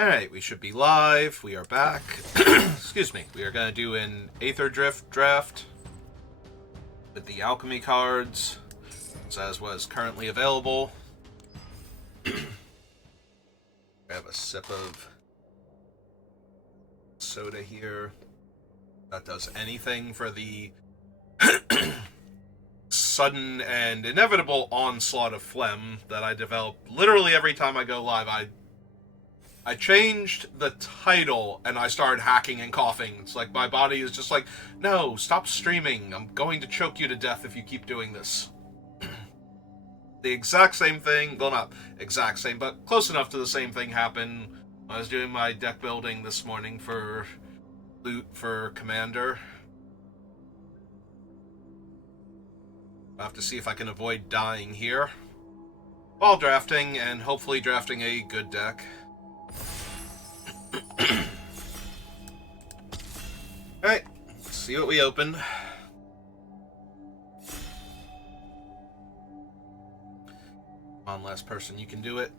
Alright, we should be live. We are back. Excuse me. We are going to do an Aetherdrift draft with the alchemy cards, as was currently available. Grab a sip of soda here. That does anything for the sudden and inevitable onslaught of phlegm that I develop literally every time I go live. I changed the title and I started hacking and coughing. It's like my body is just like, no, stop streaming. I'm going to choke you to death if you keep doing this. The exact same thing, well, not exact same, but close enough to the same thing happened. I was doing my deck building this morning for loot for Commander. I'll have to see if I can avoid dying here while drafting, and hopefully drafting a good deck. Alright, let's see what we open. Come on, last person, you can do it.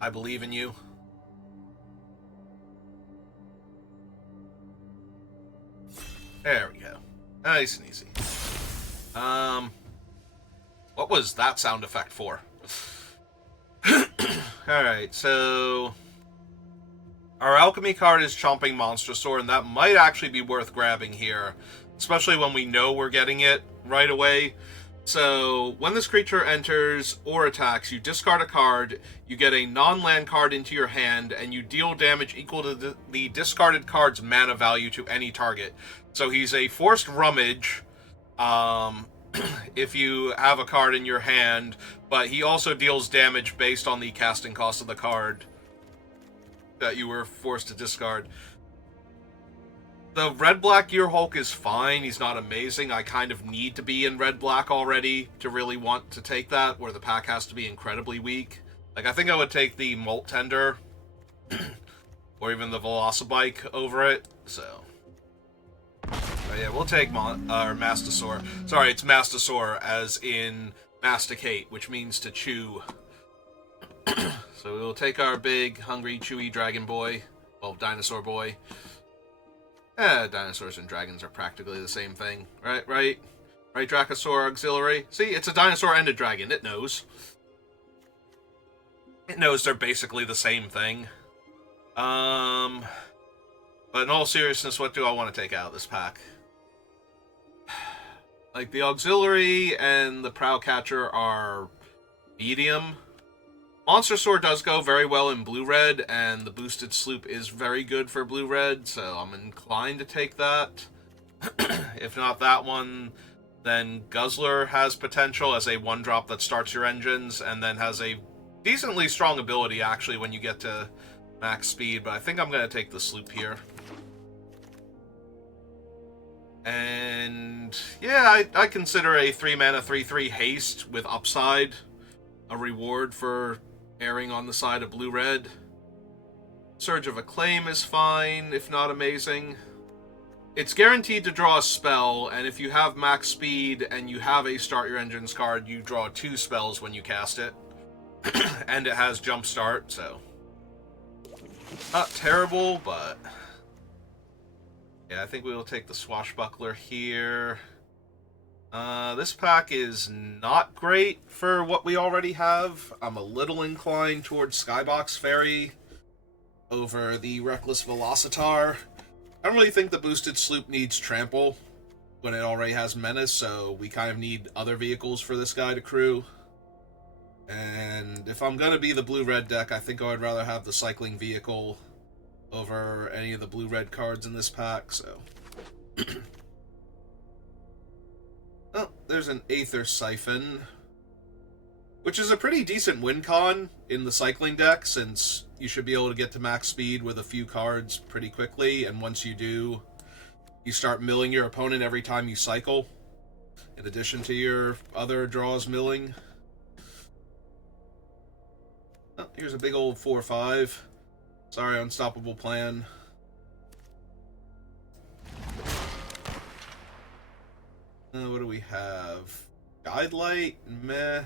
I believe in you. There we go. Nice and easy. What was that sound effect for? Alright, so our alchemy card is Chomping Monstrosaur, and that might actually be worth grabbing here, especially when we know we're getting it right away. So, when this creature enters or attacks, you discard a card, you get a non-land card into your hand, and you deal damage equal to the discarded card's mana value to any target. So he's a forced rummage, if you have a card in your hand, but he also deals damage based on the casting cost of the card that you were forced to discard. The red-black Gearhulk is fine. He's not amazing. I kind of need to be in red-black already to really want to take that, where the pack has to be incredibly weak. Like, I think I would take the Molt Tender or even the Velocibike over it, so. But yeah, we'll take Mastosaur. Sorry, it's Mastosaur, as in masticate, which means to chew. So we'll take our big, hungry, chewy dragon boy. Well, dinosaur boy. Dinosaurs and dragons are practically the same thing. Right? Right, Dracosaur Auxiliary? See, it's a dinosaur and a dragon. It knows. It knows they're basically the same thing. But in all seriousness, what do I want to take out of this pack? Like, the Auxiliary and the Prowcatcher are medium. Monstrosaur does go very well in blue-red, and the boosted sloop is very good for blue-red, so I'm inclined to take that. If not that one, then Guzzler has potential as a one-drop that starts your engines, and then has a decently strong ability, actually, when you get to max speed, but I think I'm going to take the sloop here. And yeah, I consider a 3-mana 3/3 haste with upside a reward for erring on the side of blue-red. Surge of Acclaim is fine, if not amazing. It's guaranteed to draw a spell, and if you have max speed and you have a Start Your Engines card, you draw 2 spells when you cast it. And it has Jump Start, so not terrible, but yeah, I think we will take the Swashbuckler here. This pack is not great for what we already have. I'm a little inclined towards Skybox Fairy over the Reckless Velocitar. I don't really think the boosted sloop needs Trample when it already has Menace, so we kind of need other vehicles for this guy to crew. And if I'm going to be the blue-red deck, I think I would rather have the Cycling Vehicle over any of the blue-red cards in this pack, so. Oh, there's an Aether Siphon, which is a pretty decent win con in the cycling deck, since you should be able to get to max speed with a few cards pretty quickly, and once you do, you start milling your opponent every time you cycle, in addition to your other draws milling. Oh, here's a big old 4/5. Sorry, Unstoppable Plan. What do we have? Guidelight? Meh.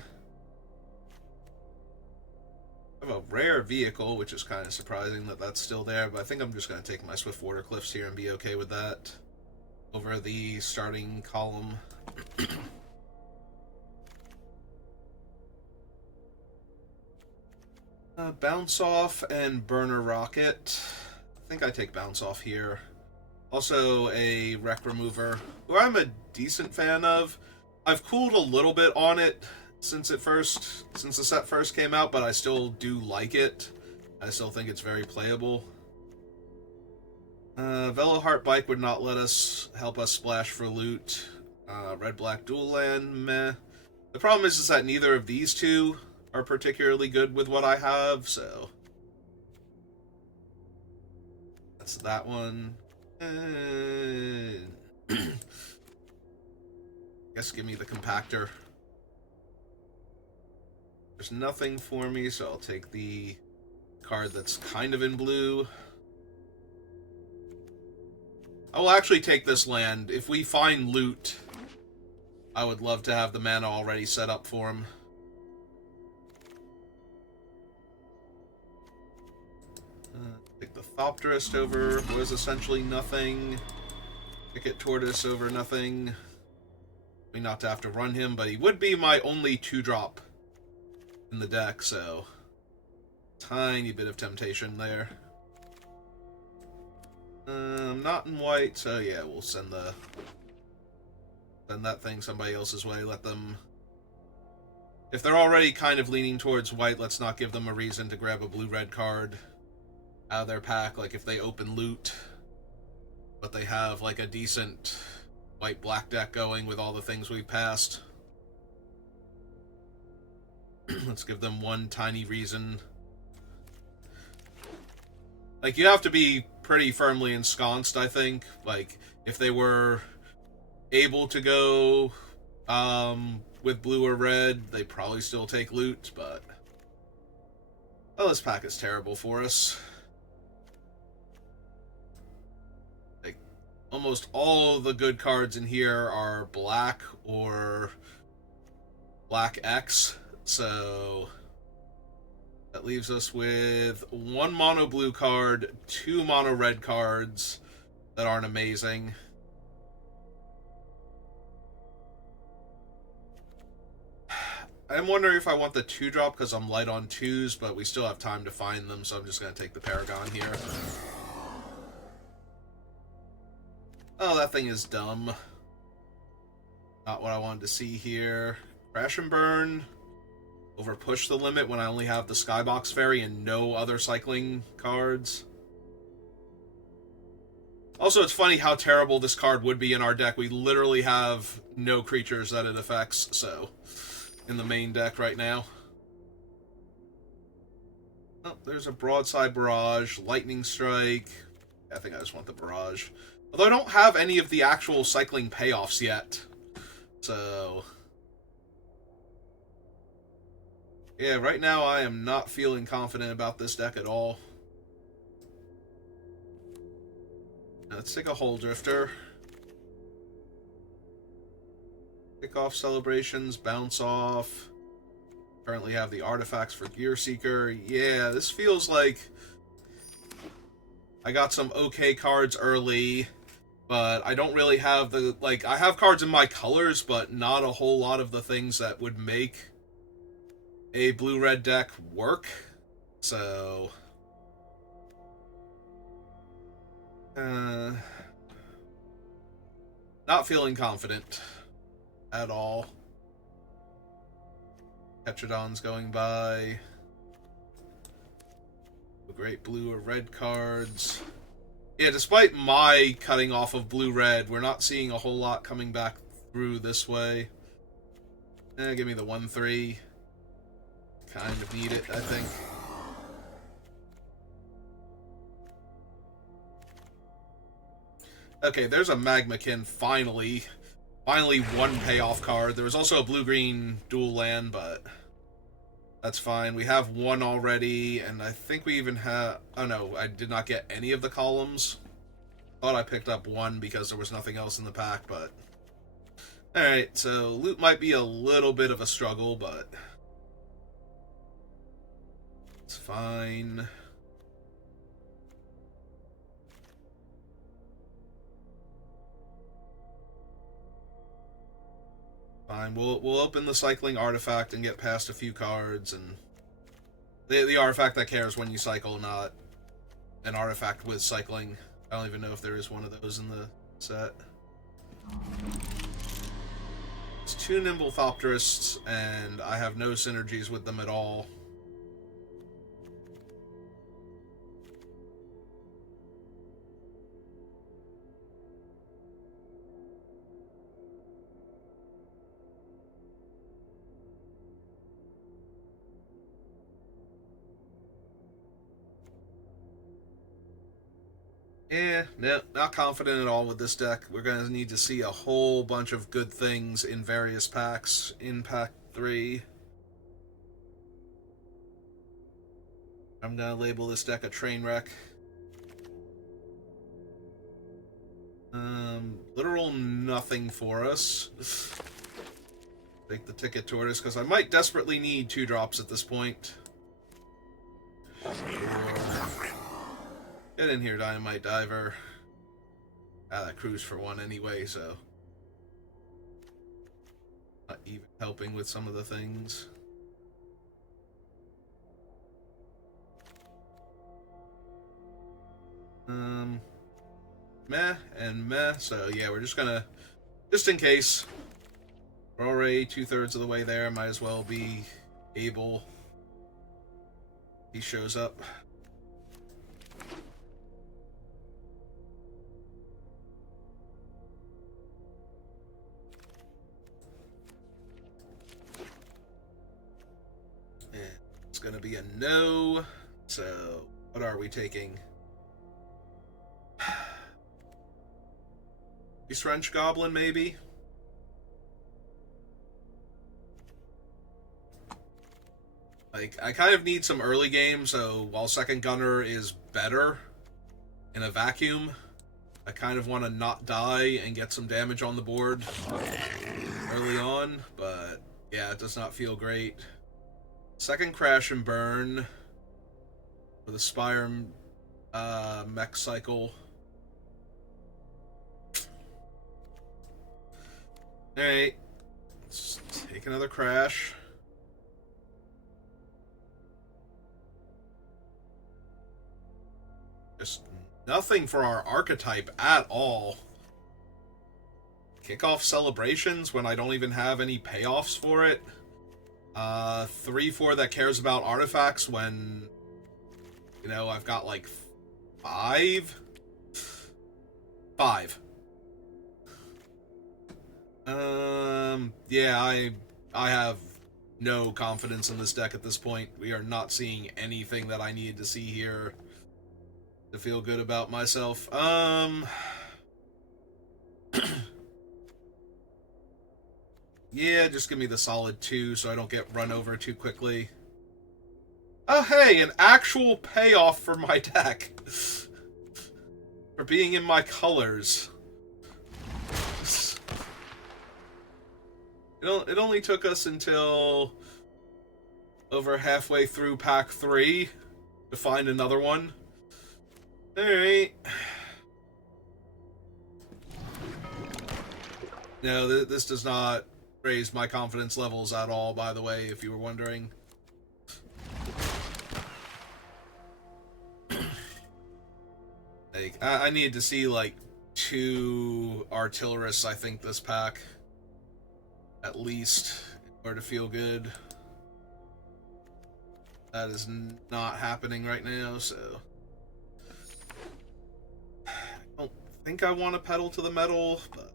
I have a rare vehicle, which is kind of surprising that that's still there, but I think I'm just going to take my Swiftwater Cliffs here and be okay with that over the starting column. Bounce Off and Burner Rocket. I think I take Bounce Off here. Also a Wreck Remover, who I'm a decent fan of. I've cooled a little bit on it since the set first came out, but I still do like it. I still think it's very playable. Veloheart Bike would not let us help us splash for loot. Red-Black Dual Land, meh. The problem is that neither of these two are particularly good with what I have, so that's that one. Guess give me the compactor. There's nothing for me, so I'll take the card that's kind of in blue. I will actually take this land. If we find loot, I would love to have the mana already set up for him. Pick the Thopterist over was essentially nothing. Pick it Tortoise over nothing. We not to have to run him, but he would be my only 2-drop in the deck, so tiny bit of temptation there. Not in white, so yeah, we'll send that thing somebody else's way. Let them, if they're already kind of leaning towards white, let's not give them a reason to grab a blue-red card out of their pack, like if they open loot, but they have like a decent white-black deck going with all the things we've passed. Let's give them one tiny reason. Like, you have to be pretty firmly ensconced, I think. Like, if they were able to go with blue or red, they probably still take loot, but oh, this pack is terrible for us. Like, almost all the good cards in here are black or black X, so that leaves us with 1 mono blue card, 2 mono red cards that aren't amazing. I'm wondering if I want the 2-drop because I'm light on 2s, but we still have time to find them, so I'm just going to take the Paragon here. Oh, that thing is dumb. Not what I wanted to see here. Crash and Burn. Over push the limit when I only have the Skybox Fairy and no other cycling cards. Also, it's funny how terrible this card would be in our deck. We literally have no creatures that it affects, so in the main deck right now. Oh, there's a Broadside Barrage, Lightning Strike. I think I just want the Barrage. Although I don't have any of the actual cycling payoffs yet. So yeah, right now I am not feeling confident about this deck at all. Let's take a Hole Drifter. Pick off Celebrations, Bounce Off. Currently have the artifacts for Gear Seeker. Yeah, this feels like I got some okay cards early, but I don't really have the, like, I have cards in my colors, but not a whole lot of the things that would make a blue-red deck work. So not feeling confident at all. Tetradon's going by. Great blue or red cards. Yeah, despite my cutting off of blue-red, we're not seeing a whole lot coming back through this way. Give me the 1-3. Kind of need it, I think. Okay, there's a Magmakin, finally. Finally, one payoff card. There was also a blue-green dual land, but that's fine. We have one already, and I think we even have... Oh no, I did not get any of the columns. Thought I picked up one because there was nothing else in the pack, but... Alright, so loot might be a little bit of a struggle, but... It's fine. Fine, we'll open the cycling artifact and get past a few cards, and the artifact that cares when you cycle, not an artifact with cycling. I don't even know if there is one of those in the set. It's 2 Nimblethopterists, and I have no synergies with them at all. Yeah, no, not confident at all with this deck. We're going to need to see a whole bunch of good things in various packs in pack 3. I'm going to label this deck a train wreck. Literal nothing for us. Take the ticket tortoise, because I might desperately need 2 drops at this point. Get in here, Dynamite Diver. That cruise for 1 anyway, so... Not even helping with some of the things. Meh and meh, so yeah, we're just gonna... Just in case. We're already 2/3 of the way there, might as well be able... He shows up. It's gonna be a no. So, what are we taking? East Wrench Goblin, maybe? Like, I kind of need some early game, so while Second Gunner is better in a vacuum, I kind of want to not die and get some damage on the board early on, but yeah, it does not feel great. Second Crash and Burn for the Spire mech cycle. Alright, let's take another Crash. Just nothing for our archetype at all. Kickoff Celebrations when I don't even have any payoffs for it. 3/4 that cares about artifacts when, you know, I've got like 5. Yeah, I have no confidence in this deck at this point. We are not seeing anything that I needed to see here to feel good about myself. Yeah, just give me the solid 2 so I don't get run over too quickly. Oh, hey, an actual payoff for my deck. For being in my colors. It only took us until over halfway through pack 3 to find another one. Alright. No, this does not raise my confidence levels at all, by the way, if you were wondering. Like, I need to see, like, 2 artillerists, I think, this pack. At least, in order to feel good. That is not happening right now, so... I don't think I want to pedal to the metal, but...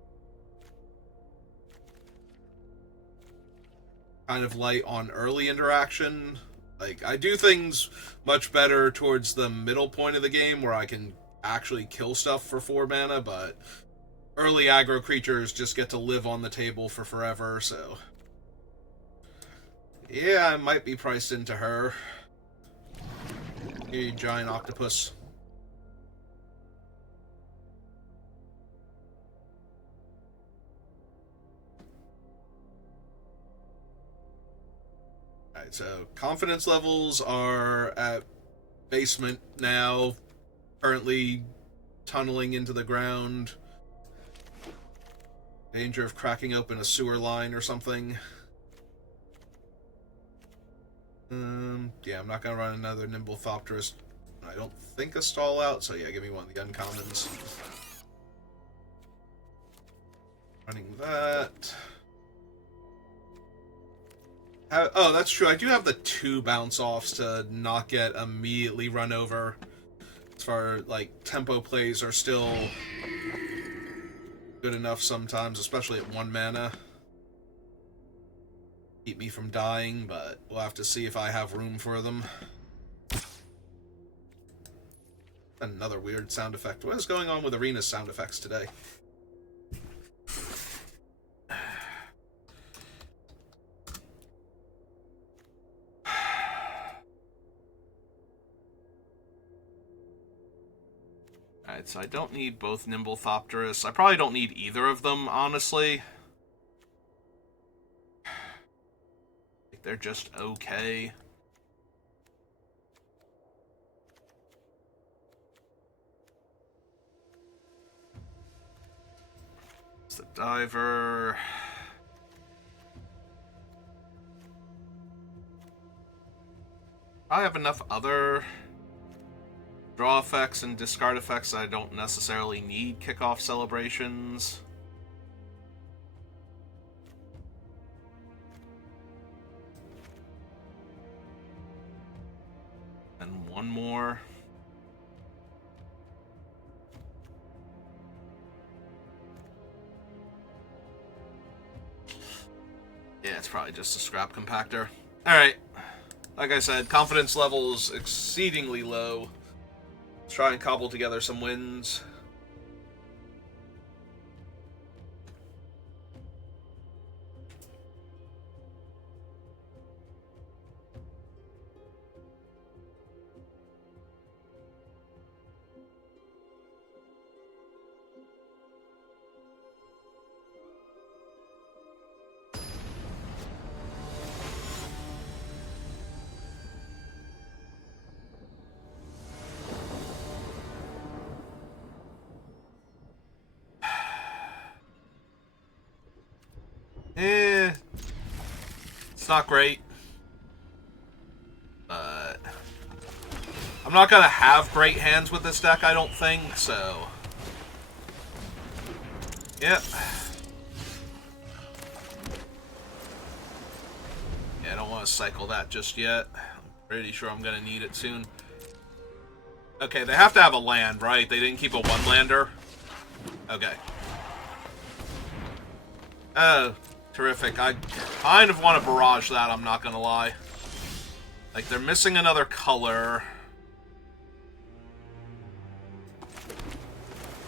kind of light on early interaction. Like, I do things much better towards the middle point of the game where I can actually kill stuff for 4 mana, but early aggro creatures just get to live on the table for forever, so... Yeah, I might be priced into her. You giant octopus. Alright, so confidence levels are at basement now, currently tunneling into the ground. Danger of cracking open a sewer line or something. Yeah, I'm not gonna run another Nimble Thopterist. I don't think a stall out, so yeah, give me one of the uncommons. Running that. Oh, that's true. I do have the 2 bounce-offs to not get immediately run over. As far like tempo plays are still good enough sometimes, especially at 1 mana. Keep me from dying, but we'll have to see if I have room for them. Another weird sound effect. What is going on with Arena's sound effects today? Alright, so I don't need both Nimble Thopterists. I probably don't need either of them, honestly. Like, they're just okay. It's the Diver. I have enough other draw effects and discard effects that I don't necessarily need kickoff celebrations. And one more. Yeah, it's probably just a scrap compactor. Alright. Like I said, confidence levels exceedingly low. Let's try and cobble together some wins. It's not great. But I'm not gonna have great hands with this deck, I don't think, so. Yep. Yeah, I don't want to cycle that just yet. I'm pretty sure I'm gonna need it soon. Okay, they have to have a land, right? They didn't keep a 1-lander? Okay. Oh, terrific. I kind of want to barrage that, I'm not gonna lie. Like, they're missing another color.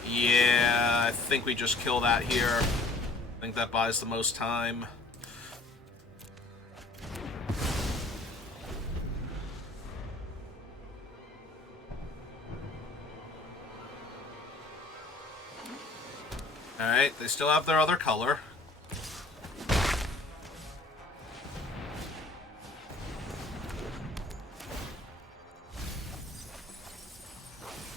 Yeah, I think we just kill that here. I think that buys the most time. Alright, they still have their other color.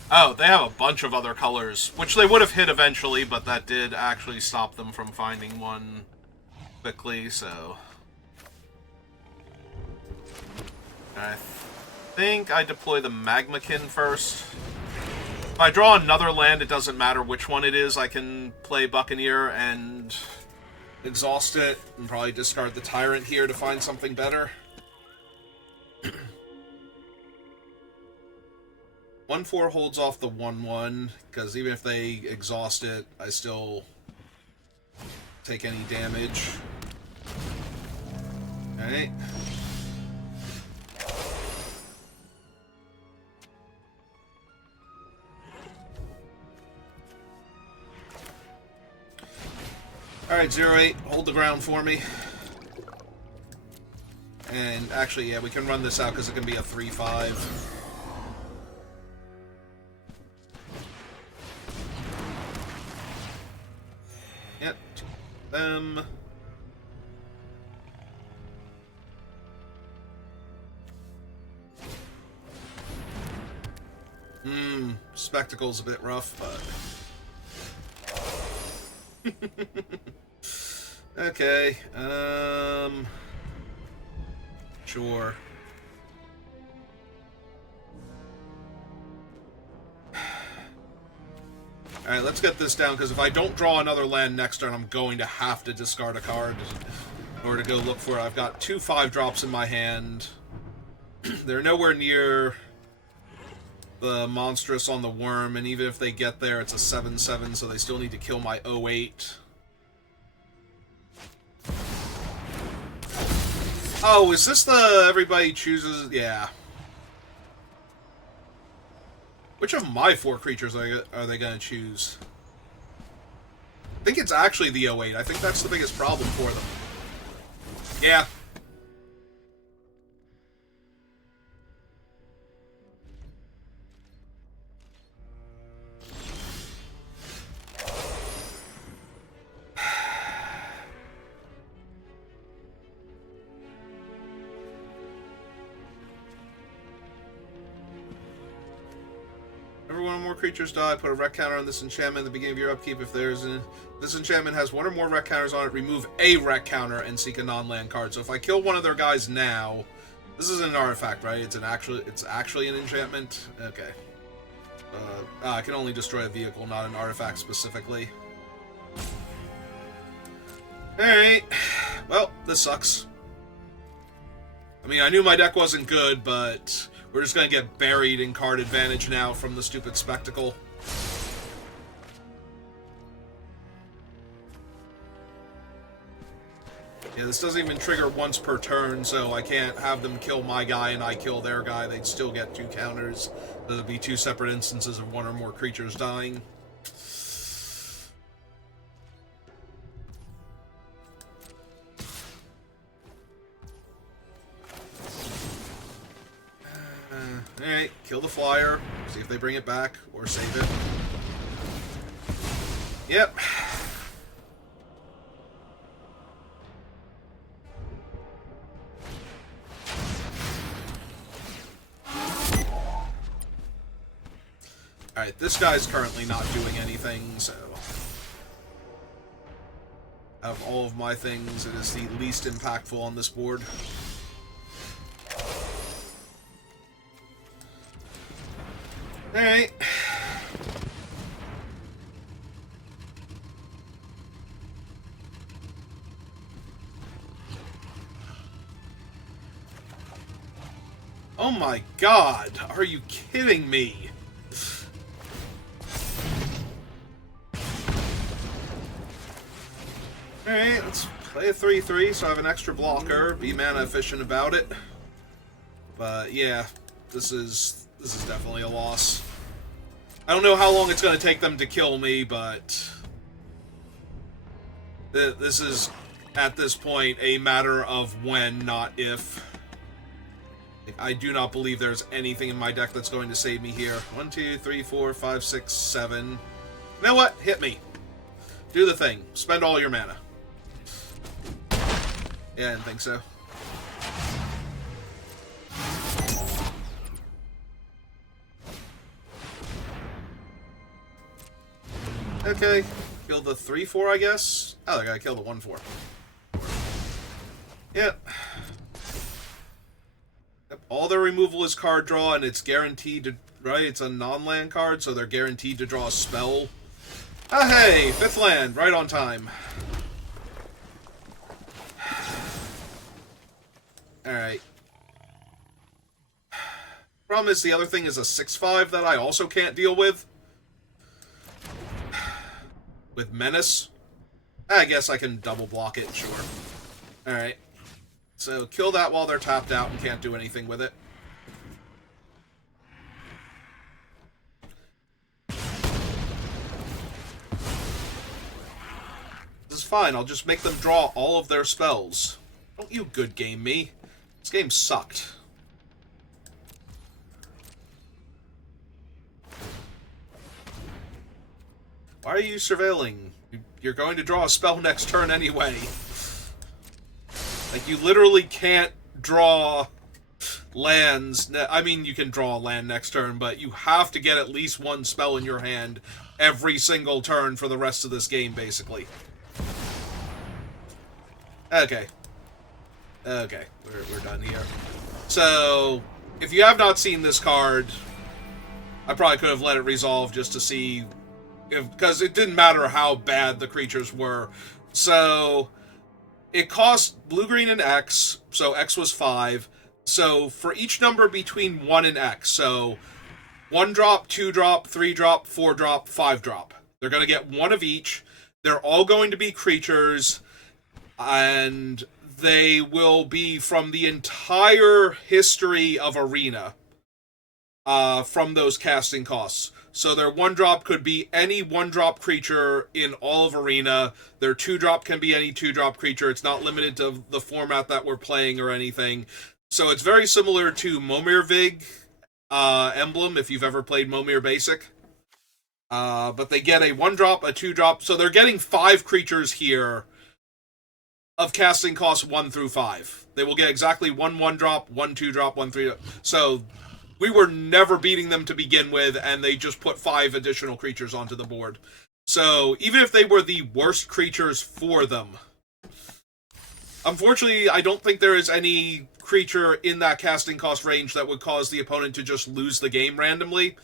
Oh, they have a bunch of other colors, which they would have hit eventually, but that did actually stop them from finding one quickly, so. I think I deploy the Magmakin first. If I draw another land, it doesn't matter which one it is. I can play Buccaneer and exhaust it, and probably discard the Tyrant here to find something better. 1/4 holds off the 1/1, because even if they exhaust it, I still take any damage. Alright. Alright, 0-8, hold the ground for me. And actually, yeah, we can run this out because it can be a 3-5. Yep, them. Spectacle's a bit rough, but... Okay, Sure. Alright, let's get this down, because if I don't draw another land next turn, I'm going to have to discard a card in order to go look for it. I've got 2 5-drops in my hand. They're nowhere near the monstrous on the worm, and even if they get there, it's a 7/7, so they still need to kill my 08. Oh, is this the everybody chooses? Yeah. Which of my 4 creatures are they going to choose? I think it's actually the 08. I think that's the biggest problem for them. Yeah. One or more creatures die, put a rec counter on this enchantment at the beginning of your upkeep. If this enchantment has 1 or more rec counters on it, remove a rec counter and seek a non-land card. So if I kill one of their guys now, this is an artifact, right? It's actually an enchantment. Okay. I can only destroy a vehicle, not an artifact specifically. Alright. Well, this sucks. I mean, I knew my deck wasn't good, but we're just going to get buried in card advantage now from the stupid spectacle. Yeah, this doesn't even trigger once per turn, so I can't have them kill my guy and I kill their guy. They'd still get 2 counters. There'll be 2 separate instances of 1 or more creatures dying. Alright, kill the flyer, see if they bring it back, or save it. Yep. Alright, this guy's currently not doing anything, so... Out of all of my things, it is the least impactful on this board. Alright. Oh my god, are you kidding me? Alright, let's play a 3/3 so I have an extra blocker, be mana efficient about it. But yeah, this is definitely a loss. I don't know how long it's going to take them to kill me, but this is, at this point, a matter of when, not if. I do not believe there's anything in my deck that's going to save me here. 1, 2, 3, 4, 5, 6, 7. You know what? Hit me. Do the thing. Spend all your mana. Yeah, I didn't think so. Okay, kill the 3/4, I guess. Oh, I gotta kill the 1/4. Yep. All their removal is card draw, and it's guaranteed to... Right, it's a non-land card, so they're guaranteed to draw a spell. Ah, hey! 5th land, right on time. Alright. Problem is, the other thing is a 6/5 that I also can't deal with. With Menace. I guess I can double block it, sure. Alright. So, kill that while they're tapped out and can't do anything with it. This is fine, I'll just make them draw all of their spells. Don't you good game me. This game sucked. Why are you surveilling? You're going to draw a spell next turn anyway. Like, you literally can't draw... lands. I mean, you can draw a land next turn, but you have to get at least one spell in your hand every single turn for the rest of this game, basically. Okay. Okay, we're done here. So, if you have not seen this card, I probably could have let it resolve just to see if, because it didn't matter how bad the creatures were. So, it cost blue, green, and X, so X was 5. So, for each number between 1 and X, so 1 drop, 2 drop, 3 drop, 4 drop, 5 drop. They're going to get 1 of each. They're all going to be creatures, and they will be from the entire history of Arena, from those casting costs. So their 1-drop could be any 1-drop creature in all of Arena. Their 2-drop can be any 2-drop creature. It's not limited to the format that we're playing or anything. So it's very similar to Momir Vig emblem, if you've ever played Momir Basic. But they get a 1-drop, a 2-drop. So they're getting 5 creatures here of casting costs 1 through 5. They will get exactly 1 1-drop, 1 2-drop, 1 3-drop. So we were never beating them to begin with, and they just put 5 additional creatures onto the board. So even if they were the worst creatures for them, unfortunately, I don't think there is any creature in that casting cost range that would cause the opponent to just lose the game randomly.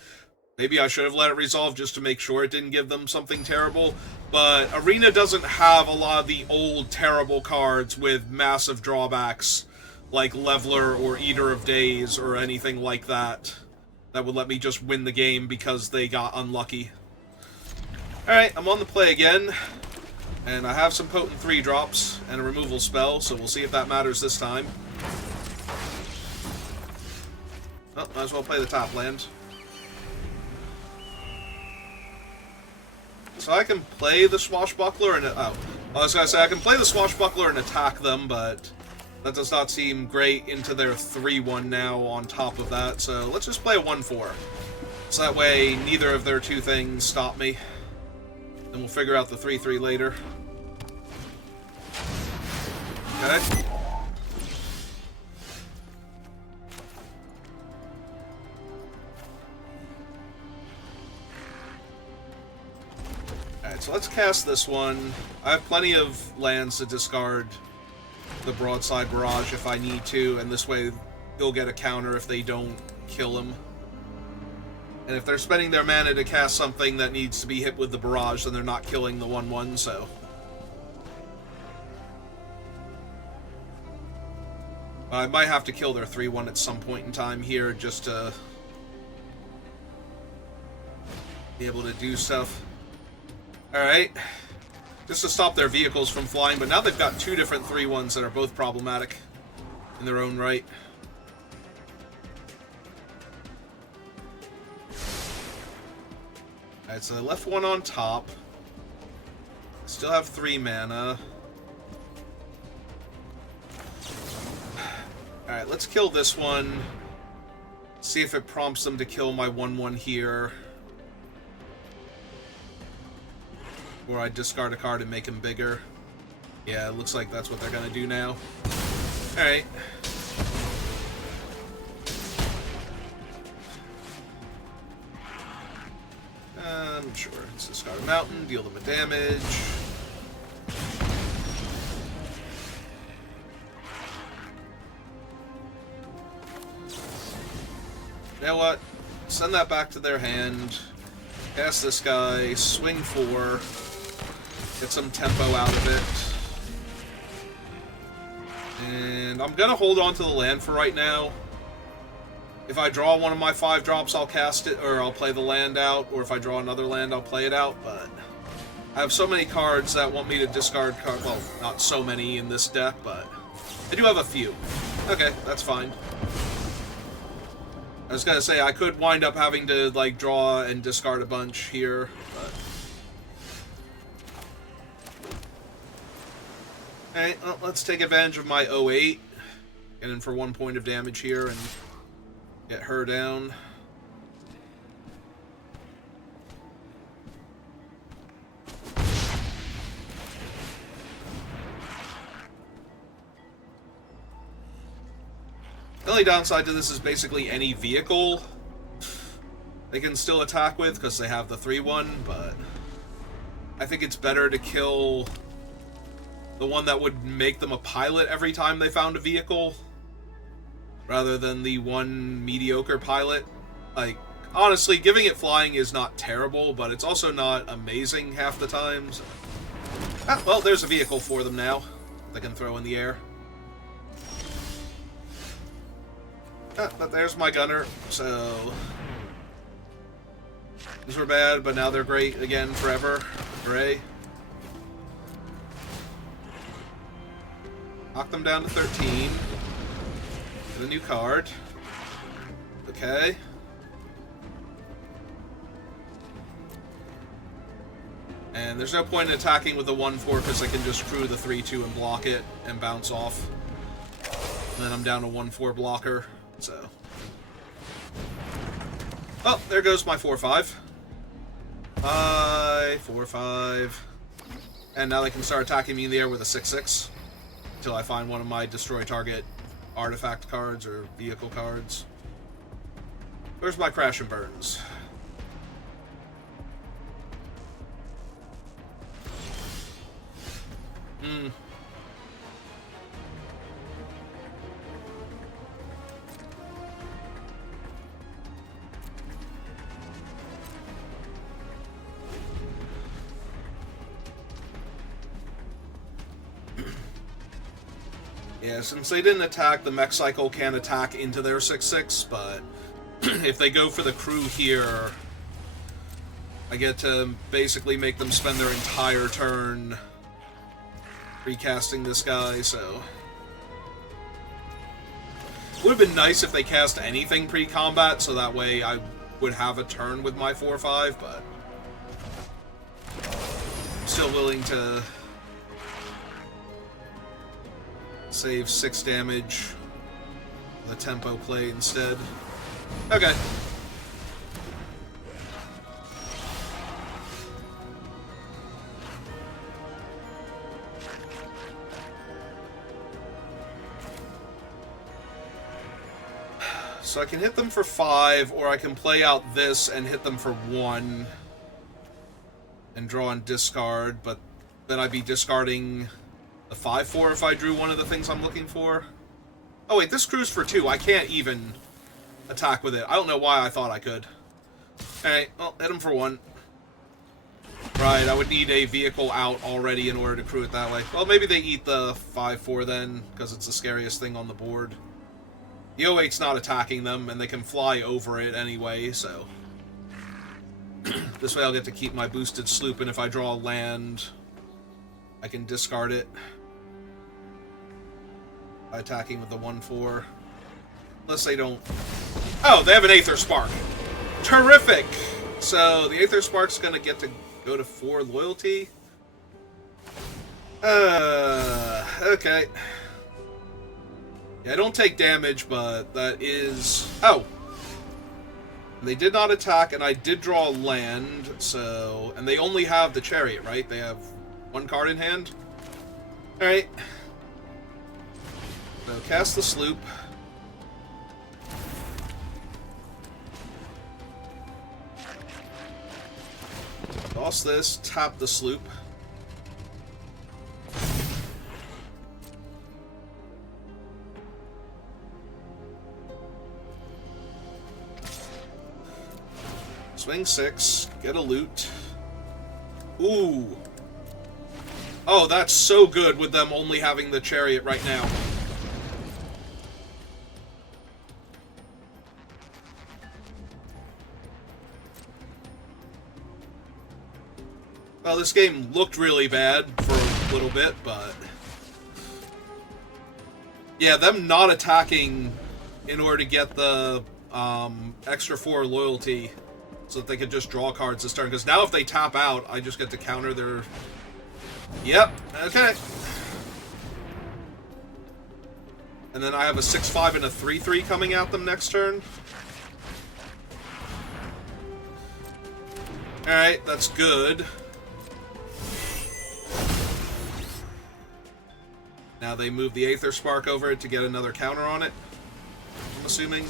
Maybe I should have let it resolve just to make sure it didn't give them something terrible. But Arena doesn't have a lot of the old terrible cards with massive drawbacks, like Leveler or Eater of Days or anything like that, that would let me just win the game because they got unlucky. Alright, I'm on the play again, and I have some potent 3-drops and a removal spell, so we'll see if that matters this time. Oh, might as well play the top land. So I can play the Swashbuckler and... Oh, I was going to say, I can play the Swashbuckler and attack them, but that does not seem great into their 3-1 now on top of that, so let's just play a 1-4. So that way, neither of their 2 things stop me. Then we'll figure out the 3-3 later. Okay. Alright, so let's cast this one. I have plenty of lands to discard the Broadside Barrage if I need to, and this way they'll get a counter if they don't kill him. And if they're spending their mana to cast something that needs to be hit with the Barrage, then they're not killing the 1-1, so... I might have to kill their 3-1 at some point in time here, just to be able to do stuff. Alright. Just to stop their vehicles from flying, but now they've got 2 different 3-1s that are both problematic in their own right. Alright, so they left 1 on top. Still have 3 mana. Alright, let's kill this one. See if it prompts them to kill my 1-1 here. Or I discard a card and make him bigger. Yeah, it looks like that's what they're gonna do now. Alright. Sure. Let's discard a mountain, deal them a damage. You know what? Send that back to their hand. Cast this guy, swing 4. Get some tempo out of it. And I'm gonna hold on to the land for right now. If I draw one of my 5-drops, I'll cast it, or I'll play the land out, or if I draw another land, I'll play it out, but I have so many cards that want me to discard cards. Well, not so many in this deck, but I do have a few. Okay, that's fine. I was gonna say, I could wind up having to, like, draw and discard a bunch here, but... Alright, well, let's take advantage of my 08. Get in for 1 point of damage here and get her down. only downside to this is basically any vehicle they can still attack with, because they have the 3-1, but I think it's better to kill the one that would make them a pilot every time they found a vehicle, rather than the one mediocre pilot. Like, honestly, giving it flying is not terrible, but it's also not amazing half the time. So. Ah, well, there's a vehicle for them now they can throw in the air. Ah, but there's my gunner, so... These were bad, but now they're great again forever. Hooray. Knock them down to 13. Get a new card. Okay. And there's no point in attacking with the 1-4 because I can just crew the 3-2 and block it and bounce off. And then I'm down to 1-4 blocker, so... Oh, there goes my 4-5. 4-5. And now they can start attacking me in the air with a 6-6. Until I find one of my destroy target artifact cards or vehicle cards. Where's my crash and burns? Yeah, since they didn't attack, the mech cycle can attack into their 6-6, but if they go for the crew here, I get to basically make them spend their entire turn recasting this guy, so... It would have been nice if they cast anything pre-combat, so that way I would have a turn with my 4-5, but... I'm still willing to... save 6 damage with a tempo play instead. Okay. So I can hit them for 5, or I can play out this and hit them for 1 and draw and discard, but then I'd be discarding the 5-4 if I drew one of the things I'm looking for. Oh wait, this crew's for 2. I can't even attack with it. I don't know why I thought I could. Alright, well, hit him for 1. Right, I would need a vehicle out already in order to crew it that way. Well, maybe they eat the 5-4 then, because it's the scariest thing on the board. The 08's not attacking them, and they can fly over it anyway, so... This way I'll get to keep my boosted sloop, and if I draw land, I can discard it by attacking with the 1-4. Unless they don't... Oh, they have an Aether Spark! Terrific! So, the Aether Spark's gonna get to go to 4 loyalty. Okay. Yeah, I don't take damage, but that is... Oh! They did not attack, and I did draw land, so... And they only have the Chariot, right? They have 1 card in hand? Alright. So, cast the sloop. Toss this, tap the sloop. Swing 6, get a loot. Ooh. Oh, that's so good with them only having the Chariot right now. Well, this game looked really bad for a little bit, but... Yeah, them not attacking in order to get the extra 4 loyalty so that they could just draw cards this turn. Because now if they tap out, I just get to counter their... Yep, okay. And then I have a 6-5 and a 3-3 coming at them next turn. Alright, that's good. Now they move the Aether Spark over it to get another counter on it. assuming.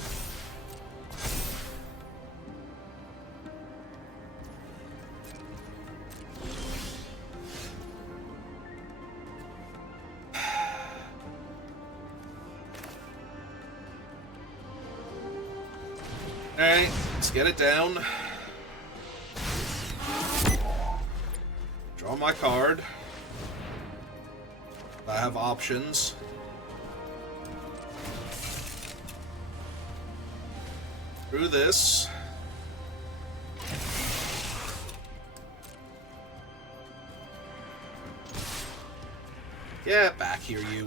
Alright, let's get it down. Draw my card. I have options. Through this. Get back here, you.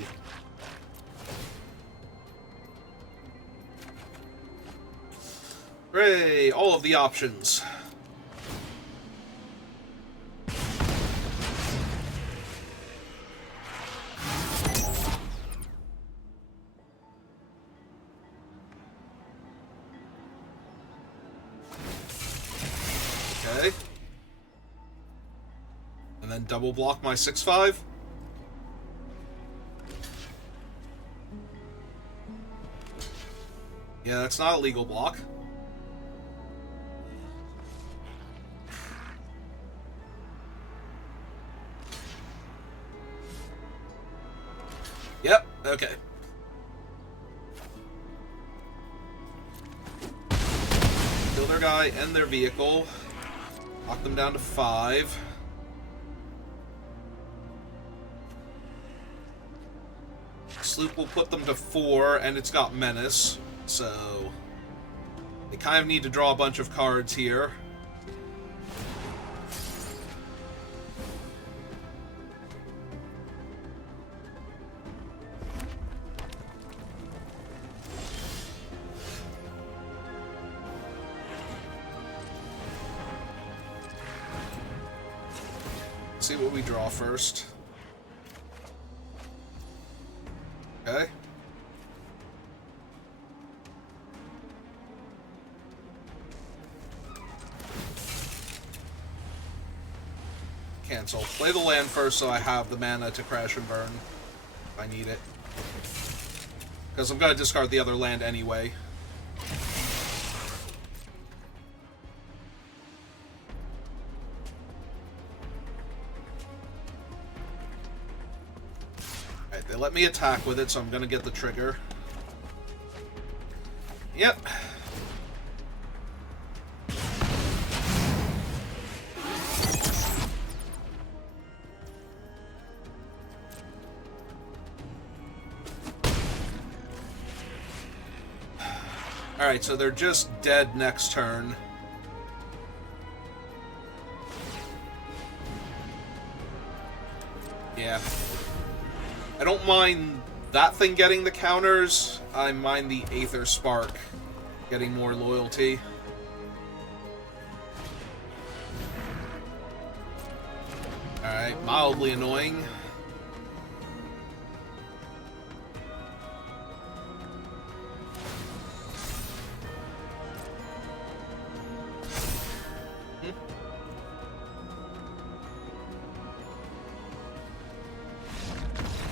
Hooray! All of the options. Okay. And then double block my 6/5. Yeah, that's not a legal block. Yep, okay. Kill their guy and their vehicle. Knock them down to 5. Sloop will put them to 4, and it's got Menace, so they kind of need to draw a bunch of cards here. See what we draw first. Okay. Cancel. Play the land first so I have the mana to crash and burn if I need it. Because I'm going to discard the other land anyway. Alright, they let me attack with it, so I'm going to get the trigger. Yep. Alright, so they're just dead next turn. Yeah. I don't mind that thing getting the counters. I mind the Aether Spark getting more loyalty. Alright, mildly annoying.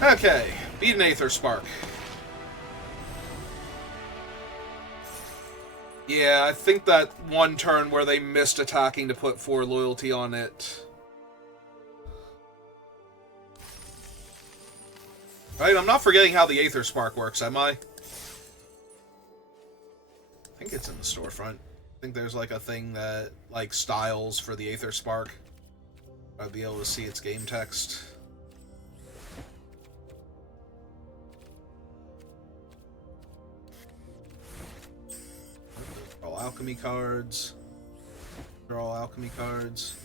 Okay, beat an Aether Spark. Yeah, I think that one turn where they missed attacking to put 4 loyalty on it. Right, I'm not forgetting how the Aether Spark works, am I? I think it's in the storefront. I think there's like a thing that, like, styles for the Aether Spark. I'd be able to see its game text. All alchemy cards. They're all alchemy cards.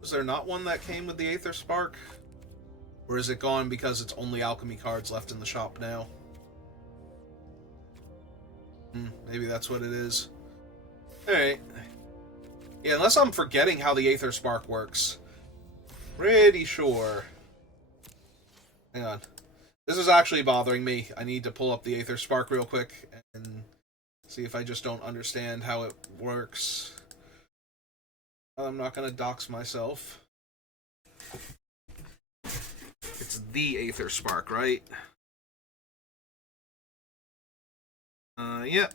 Was there not one that came with the Aether Spark? Or is it gone because it's only alchemy cards left in the shop now? Maybe that's what it is. Alright. Yeah, unless I'm forgetting how the Aether Spark works. Pretty sure. Hang on. This is actually bothering me. I need to pull up the Aether Spark real quick and see if I just don't understand how it works. I'm not going to dox myself. It's the Aether Spark, right? Yep.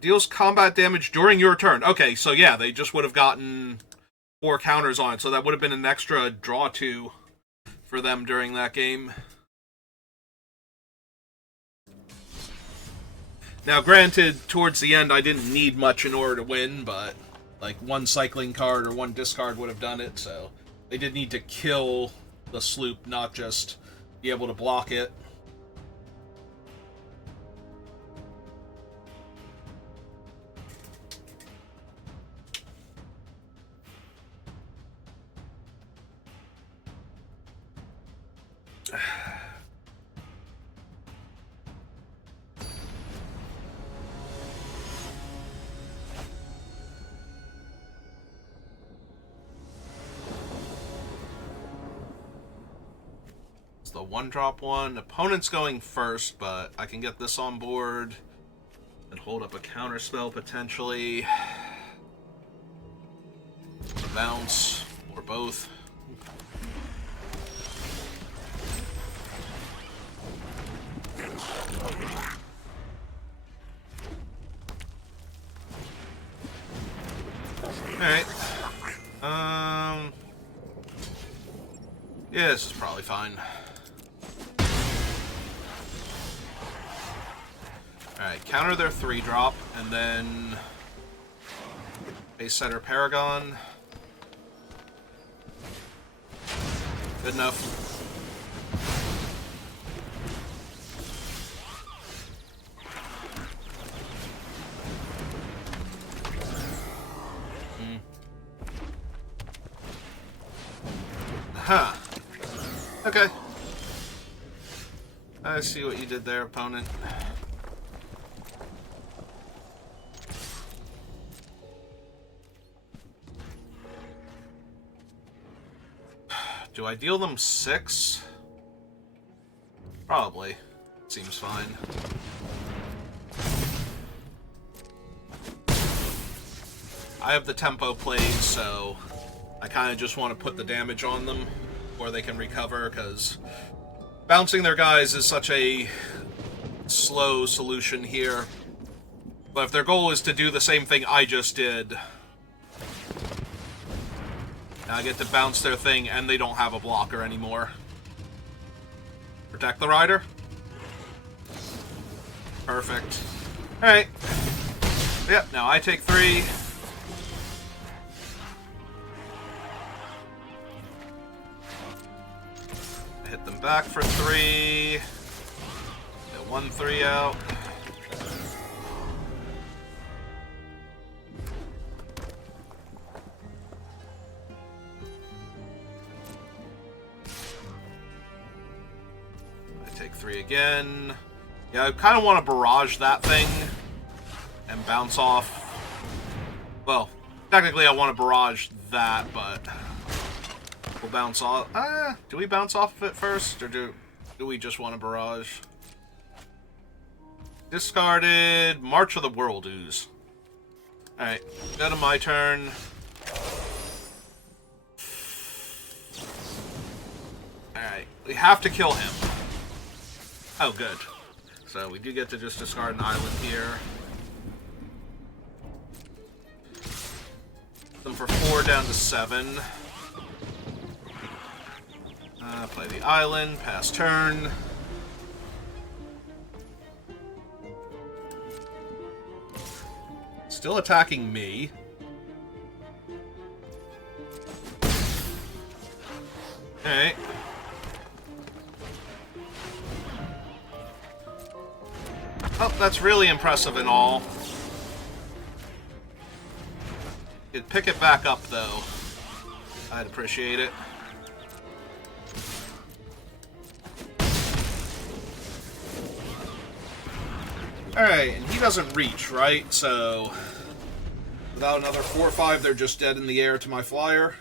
Deals combat damage during your turn. Okay, so yeah, they just would have gotten 4 counters on it, so that would have been an extra draw 2 for them during that game. Now, granted, towards the end, I didn't need much in order to win, but like 1 cycling card or 1 discard would have done it, so they did need to kill the sloop, not just be able to block it. The 1-drop one. Opponent's going first, but I can get this on board and hold up a counter spell potentially. A bounce, or both. Alright. Yeah, this is probably fine. Alright, counter their 3-drop, and then Base Setter Paragon. Good enough. Huh. Okay. I see what you did there, opponent. Do I deal them 6? Probably. Seems fine. I have the tempo played, so I kind of just want to put the damage on them before they can recover, because bouncing their guys is such a slow solution here. But if their goal is to do the same thing I just did, now I get to bounce their thing, and they don't have a blocker anymore. Protect the rider. Perfect. Alright. Yep, now I take 3. I hit them back for 3. Get 1-3 out. Take 3 again. Yeah, I kind of want to barrage that thing and bounce off. Well, technically I want to barrage that, but we'll bounce off. Do we bounce off of it first, or do we just want to barrage? Discarded March of the World Ooze. Alright, go to my turn. Alright, we have to kill him. Oh, good. So we do get to just discard an island here. Them for 4 down to 7. Play the island, pass turn. Still attacking me. Alright. Oh, that's really impressive and all. You'd pick it back up, though. I'd appreciate it. Alright, and he doesn't reach, right? So, without another 4 or 5, they're just dead in the air to my flyer.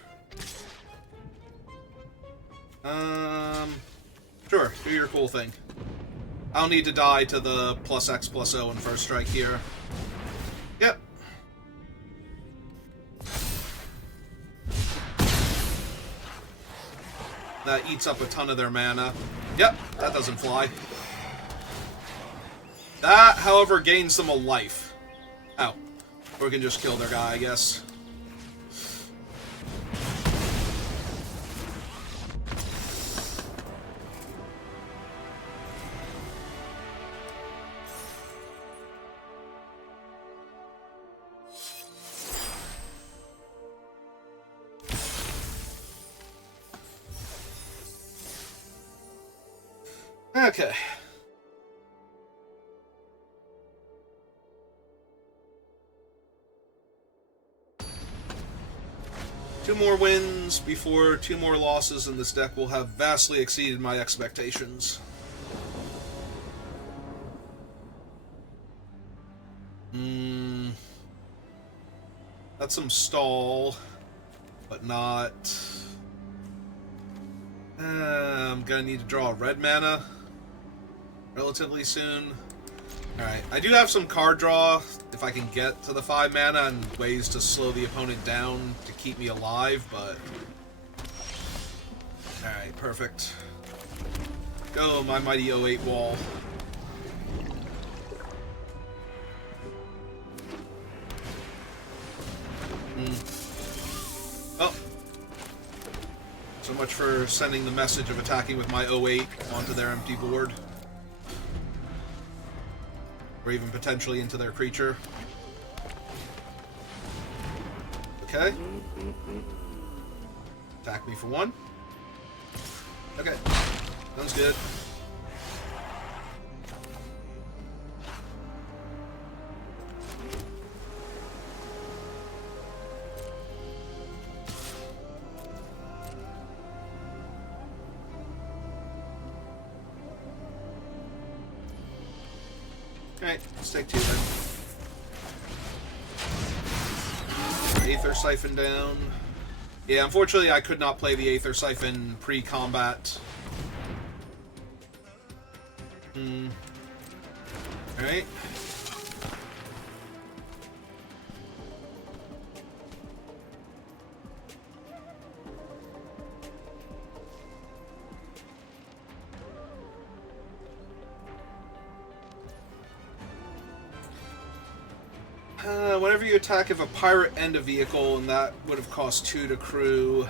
Sure, do your cool thing. I'll need to die to the +X+O in first strike here. Yep. That eats up a ton of their mana. Yep, that doesn't fly. That, however, gains them a life. Oh. Or we can just kill their guy, I guess. Okay. Two more wins before two more losses, and this deck will have vastly exceeded my expectations. That's some stall, but not... I'm gonna need to draw a red mana relatively soon. Alright, I do have some card draw if I can get to the 5 mana and ways to slow the opponent down to keep me alive, but... Alright, perfect. Go, my mighty 08 wall. Oh. So much for sending the message of attacking with my 08 onto their empty board. Or even potentially into their creature. Okay. Attack me for 1. Okay. Sounds good. Alright, let's take 2 then. Aether Siphon down. Yeah, unfortunately I could not play the Aether Siphon pre-combat. Alright. Whenever you attack, if a pirate and a vehicle, and that would have cost 2 to crew.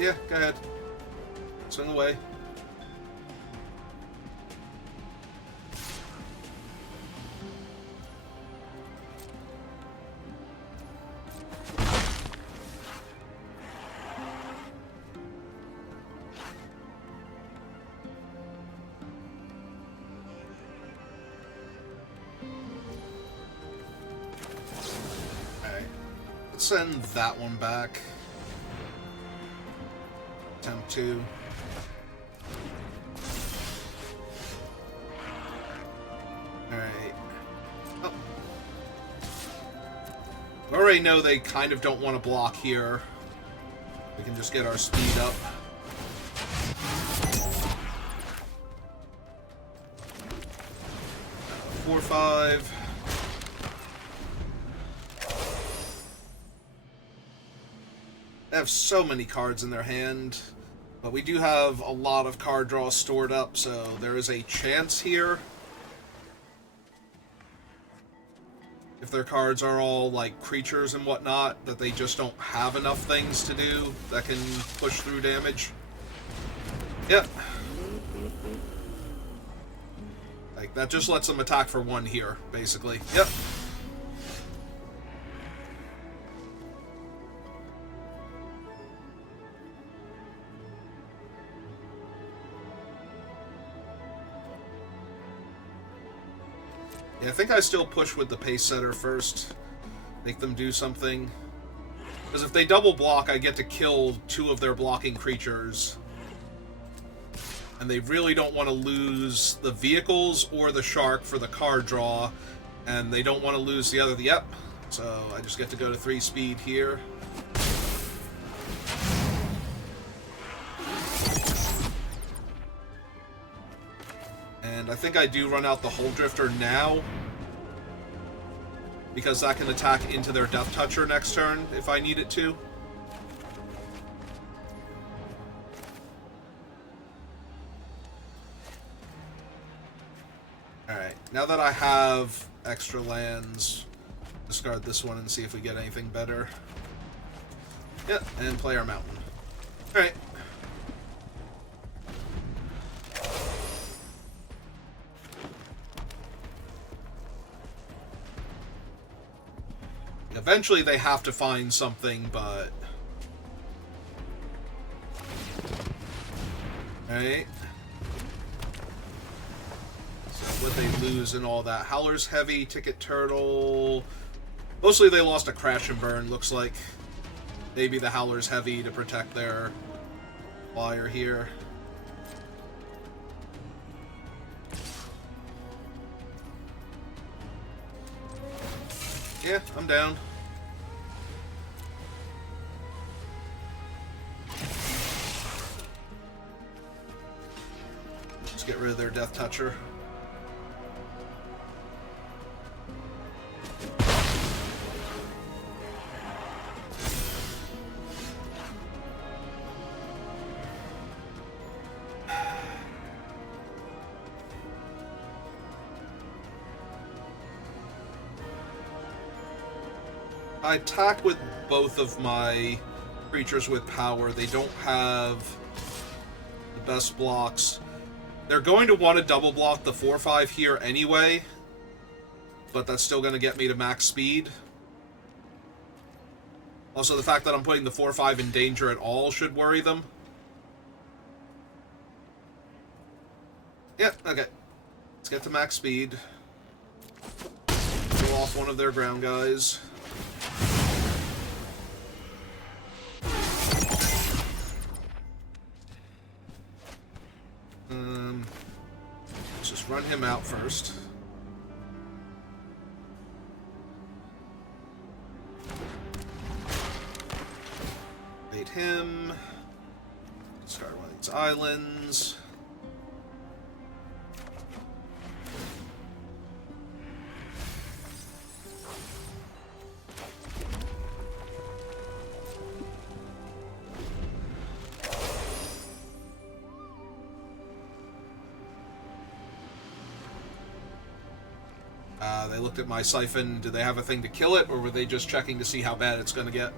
Yeah, go ahead. Swing away. Send that one back. Attempt 2. Alright. Oh. I already know they kind of don't want to block here. We can just get our speed up. Four, 5. They have so many cards in their hand, but we do have a lot of card draw stored up, so there is a chance here. If their cards are all like creatures and whatnot, that they just don't have enough things to do that can push through damage. Yep. Like, that just lets them attack for 1 here, basically. Yep. Yeah, I think I still push with the pace setter first. Make them do something. Because if they double block, I get to kill 2 of their blocking creatures. And they really don't want to lose the vehicles or the shark for the card draw. And they don't want to lose the other. Yep. So I just get to go to 3 speed here. And I think I do run out the Hull Drifter now, because that can attack into their Death Toucher next turn if I need it to. Alright, now that I have extra lands, discard this one and see if we get anything better. Yep, and play our mountain. Alright. Eventually they have to find something, but... Alright. So what they lose and all that. Howler's Heavy, Ticket Turtle... Mostly they lost a Crash and Burn, looks like. Maybe the Howler's Heavy to protect their flyer here. Yeah, I'm down. Let's get rid of their Death Toucher. I attack with both of my creatures with power. They don't have the best blocks. They're going to want to double block the 4/5 here anyway, but that's still going to get me to max speed. Also, the fact that I'm putting the 4/5 in danger at all should worry them. Yeah, okay. Let's get to max speed. Kill off one of their ground guys. Let's just run him out first. Bait him. Start one of these islands. They looked at my siphon. Do they have a thing to kill it, or were they just checking to see how bad it's going to get?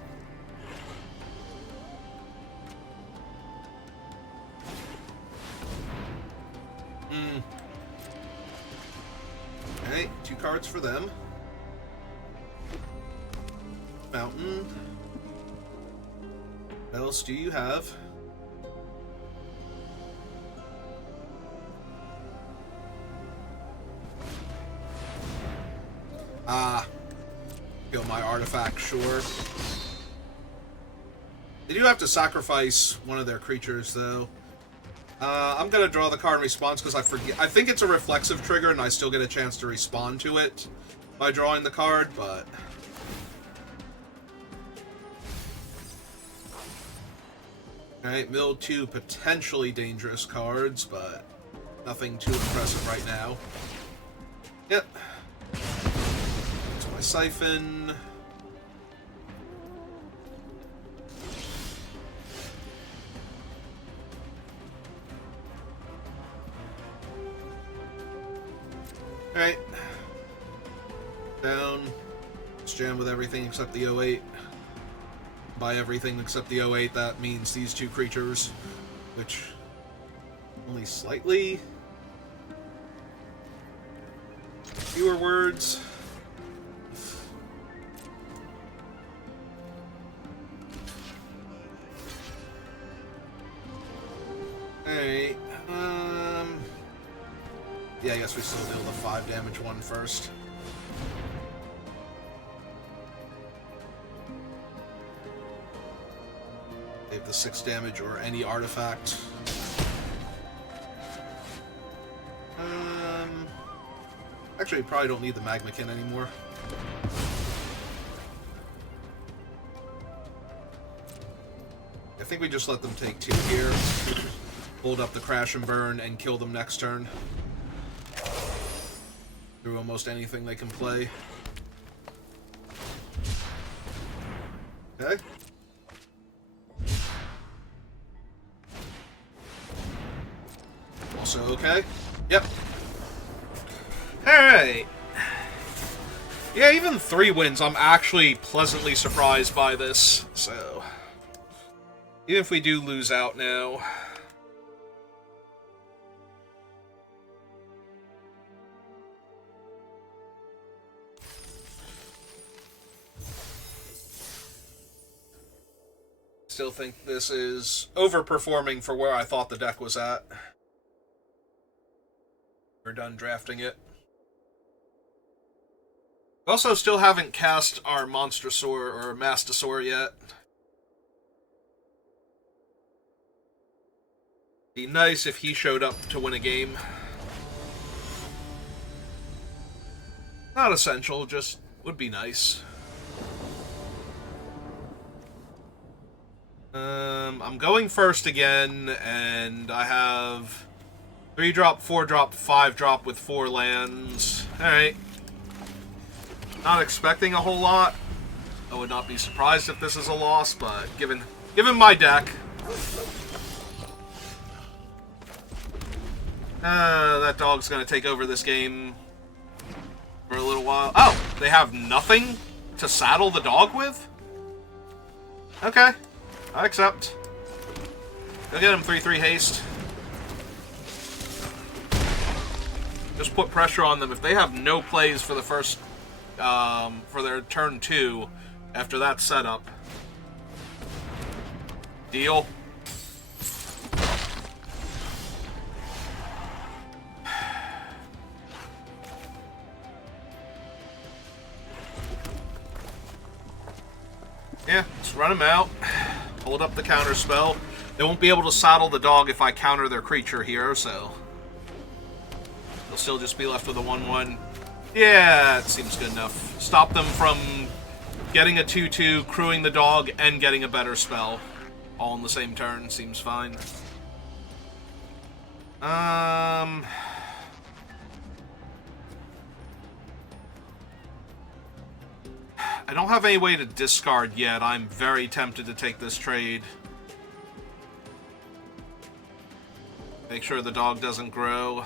Okay, 2 cards for them. Mountain. What else do you have? Kill my artifact, sure. They do have to sacrifice one of their creatures, though. I'm gonna draw the card in response because I forget. I think it's a reflexive trigger, and I still get a chance to respond to it by drawing the card, but... Alright, mill 2 potentially dangerous cards, but nothing too impressive right now. Yep. That's my siphon. Alright. Down. Let's jam with everything except the 08. By everything except the 08, that means these 2 creatures, which only slightly fewer words. Alright, yeah, I guess we still deal the 5 damage one first. Save the 6 damage or any artifact. Actually, probably don't need the Magmakin anymore. I think we just let them take 2 here. Hold up the Crash and Burn and kill them next turn. Through almost anything they can play. Okay. Also okay. Yep. Alright. Yeah, even 3 wins, I'm actually pleasantly surprised by this, so... Even if we do lose out now... Still think this is overperforming for where I thought the deck was at. We're done drafting it. Also, still haven't cast our Monstrosaur or Mastosaur yet. Be nice if he showed up to win a game. Not essential, just would be nice. I'm going first again, and I have 3-drop, 4-drop, 5-drop with 4 lands. Alright. Not expecting a whole lot. I would not be surprised if this is a loss, but given my deck... that dog's gonna take over this game for a little while. Oh, they have nothing to saddle the dog with? Okay. I accept. Go get him 3/3 haste. Just put pressure on them. If they have no plays for the first, for their turn 2, after that setup. Deal. Yeah, just run him out. Hold up the counter spell. They won't be able to saddle the dog if I counter their creature here, so... They'll still just be left with a 1/1. Yeah, it seems good enough. Stop them from getting a 2/2, crewing the dog, and getting a better spell. All in the same turn. Seems fine. I don't have any way to discard yet. I'm very tempted to take this trade. Make sure the dog doesn't grow.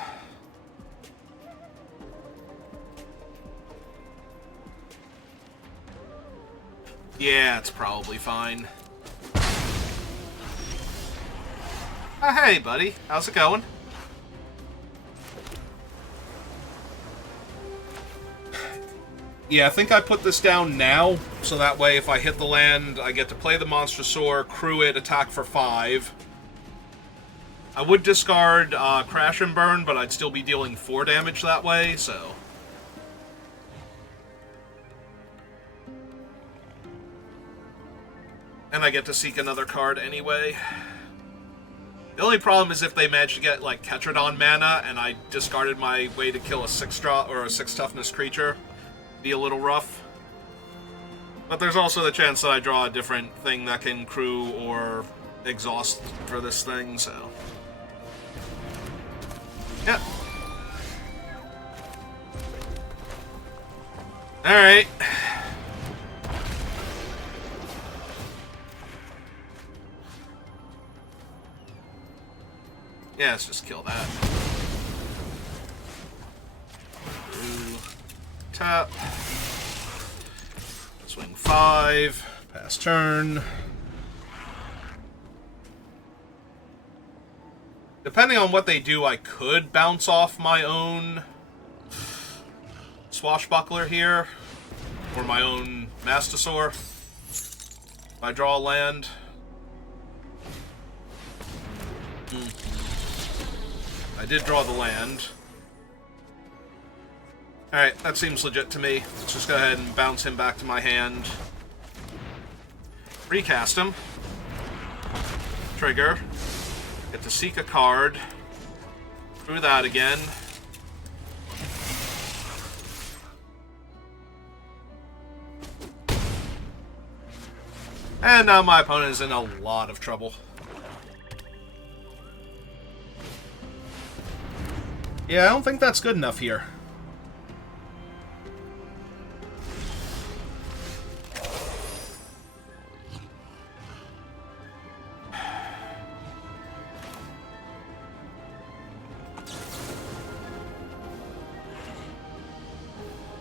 Yeah, it's probably fine. Oh, hey, buddy. How's it going? Yeah, I think I put this down now, so that way if I hit the land, I get to play the Monstrosaur, crew it, attack for 5. I would discard Crash and Burn, but I'd still be dealing 4 damage that way, so... And I get to seek another card anyway. The only problem is if they manage to get, like, Ketradon mana, and I discarded my way to kill a 6-drop or a 6-toughness creature. Be a little rough. But there's also the chance that I draw a different thing that can crew or exhaust for this thing, so... Yep. Alright. Yeah, let's just kill that. Ooh. Tap. Swing 5. Pass turn. Depending on what they do, I could bounce off my own Swashbuckler here. Or my own Mastosaur. If I draw a land. I did draw the land. Alright, that seems legit to me. Let's just go ahead and bounce him back to my hand. Recast him. Trigger. Get to seek a card. Through that again. And now my opponent is in a lot of trouble. Yeah, I don't think that's good enough here.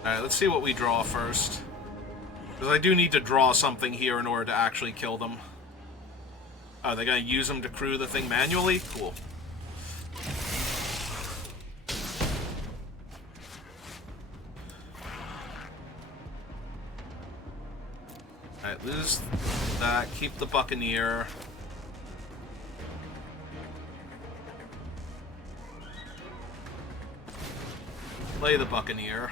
Alright, let's see what we draw first. Because I do need to draw something here in order to actually kill them. Oh, they're going to use them to crew the thing manually? Cool. Alright, lose that. Keep the Buccaneer. Play the Buccaneer.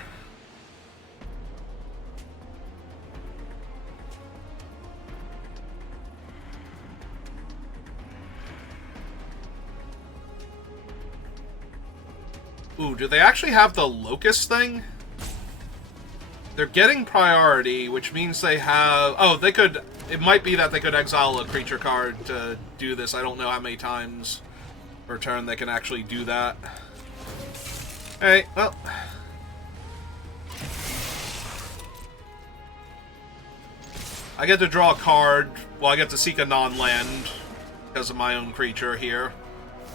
Ooh, do they actually have the Locust thing? They're getting priority, which means they have... Oh, they could... It might be that they could exile a creature card to do this. I don't know how many times per turn they can actually do that. Alright, well... I get to draw a card. Well, I get to seek a non-land because of my own creature here.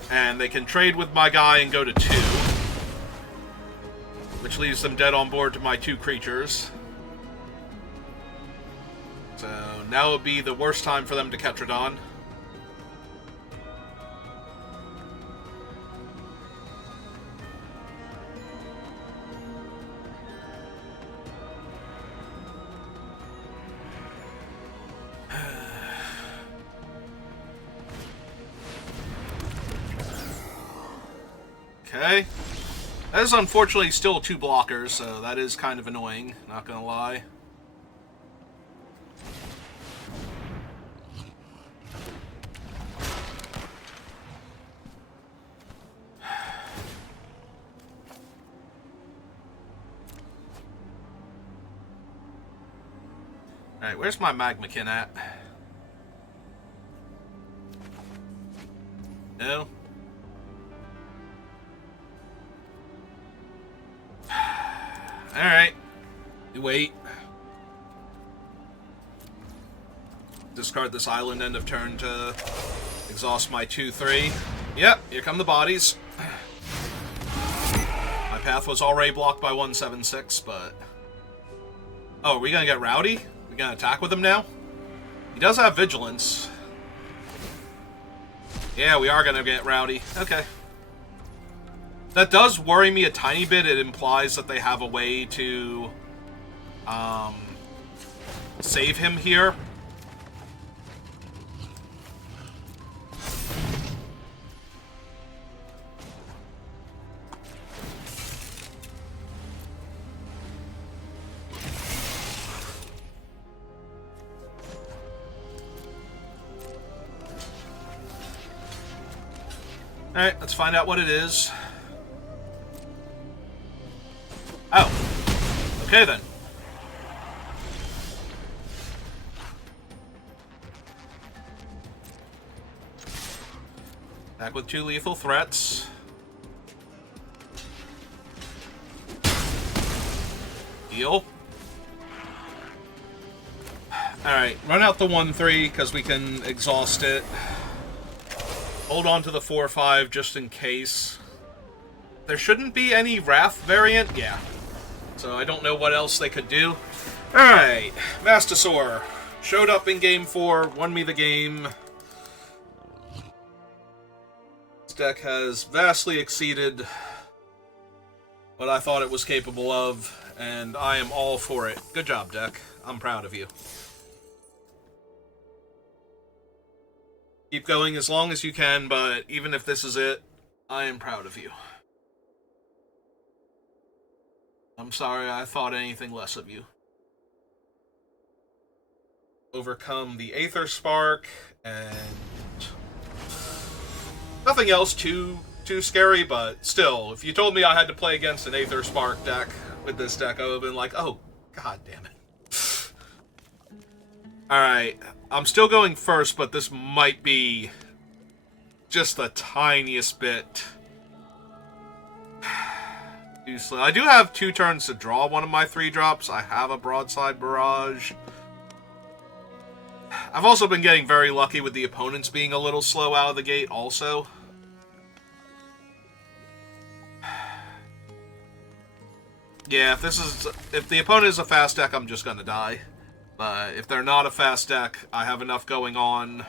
And they can trade with my guy and go to 2. Which leaves them dead on board to my 2 creatures. So now would be the worst time for them to Ketradon. Okay. That is unfortunately still 2 blockers, so that is kind of annoying, not gonna lie. Alright, where's my Magmakin at? No? Alright. You wait. Discard this island end of turn to exhaust my 2-3. Yep, here come the bodies. My path was already blocked by 1/7/6, but... Oh, are we gonna get rowdy? We gonna attack with him now? He does have vigilance. Yeah, we are gonna get rowdy. Okay. That does worry me a tiny bit. It implies that they have a way to save him here. Alright, let's find out what it is. Oh. Okay, then. Back with 2 lethal threats. Deal. Alright, run out the 1-3, because we can exhaust it. Hold on to the 4-5, just in case. There shouldn't be any Wrath variant? Yeah. So I don't know what else they could do. Alright, Mastosaur. Showed up in Game 4, won me the game. This deck has vastly exceeded what I thought it was capable of, and I am all for it. Good job, deck. I'm proud of you. Keep going as long as you can, but even if this is it, I am proud of you. I'm sorry I thought anything less of you. Overcome the Aether Spark, and nothing else too scary, but still, if you told me I had to play against an Aether Spark deck with this deck, I would have been like, oh, god damn it. Alright, I'm still going first, but this might be just the tiniest bit too slow. I do have 2 turns to draw one of my 3-drops. I have a Broadside Barrage. I've also been getting very lucky with the opponents being a little slow out of the gate also. Yeah, if the opponent is a fast deck, I'm just gonna die. But if they're not a fast deck, I have enough going on.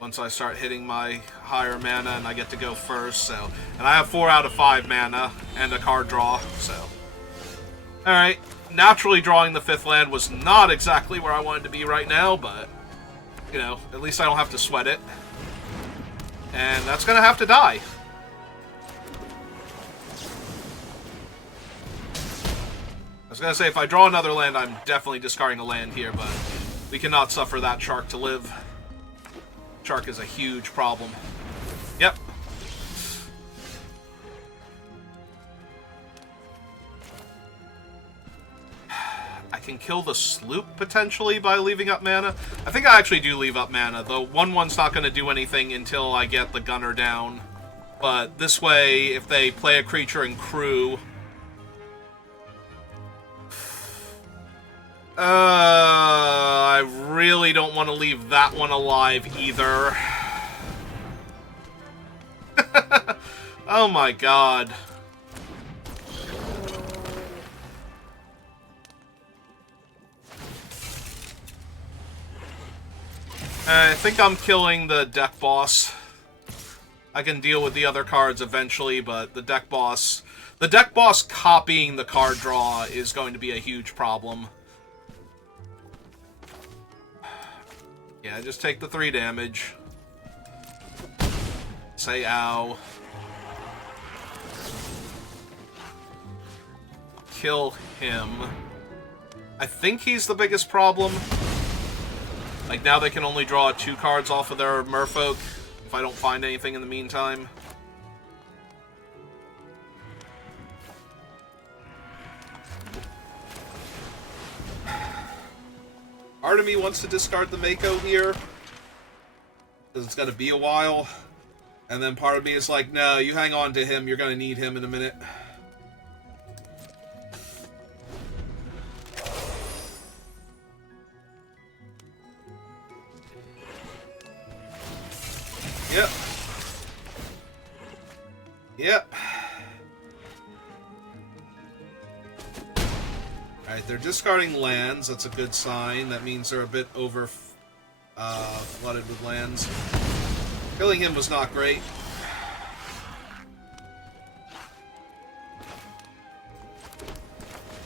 Once I start hitting my higher mana and I get to go first, so... And I have 4 out of 5 mana and a card draw, so... Alright, naturally drawing the 5th land was not exactly where I wanted to be right now, but... You know, at least I don't have to sweat it. And that's gonna have to die. I was gonna say, if I draw another land, I'm definitely discarding a land here, but... We cannot suffer that shark to live. Shark is a huge problem. Yep. I can kill the sloop, potentially, by leaving up mana. I think I actually do leave up mana, though 1/1's not going to do anything until I get the gunner down. But this way, if they play a creature and crew... I really don't want to leave that one alive either. Oh my god. I think I'm killing the deck boss. I can deal with the other cards eventually, but the deck boss copying the card draw is going to be a huge problem. Yeah, just take the 3 damage. Say ow. Kill him. I think he's the biggest problem. Like, now they can only draw 2 cards off of their merfolk if I don't find anything in the meantime. Part of me wants to discard the Mako here, because it's going to be a while. And then part of me is like, no, you hang on to him, you're going to need him in a minute. Yep. Yep. Alright, they're discarding lands. That's a good sign. That means they're a bit over flooded with lands. Killing him was not great.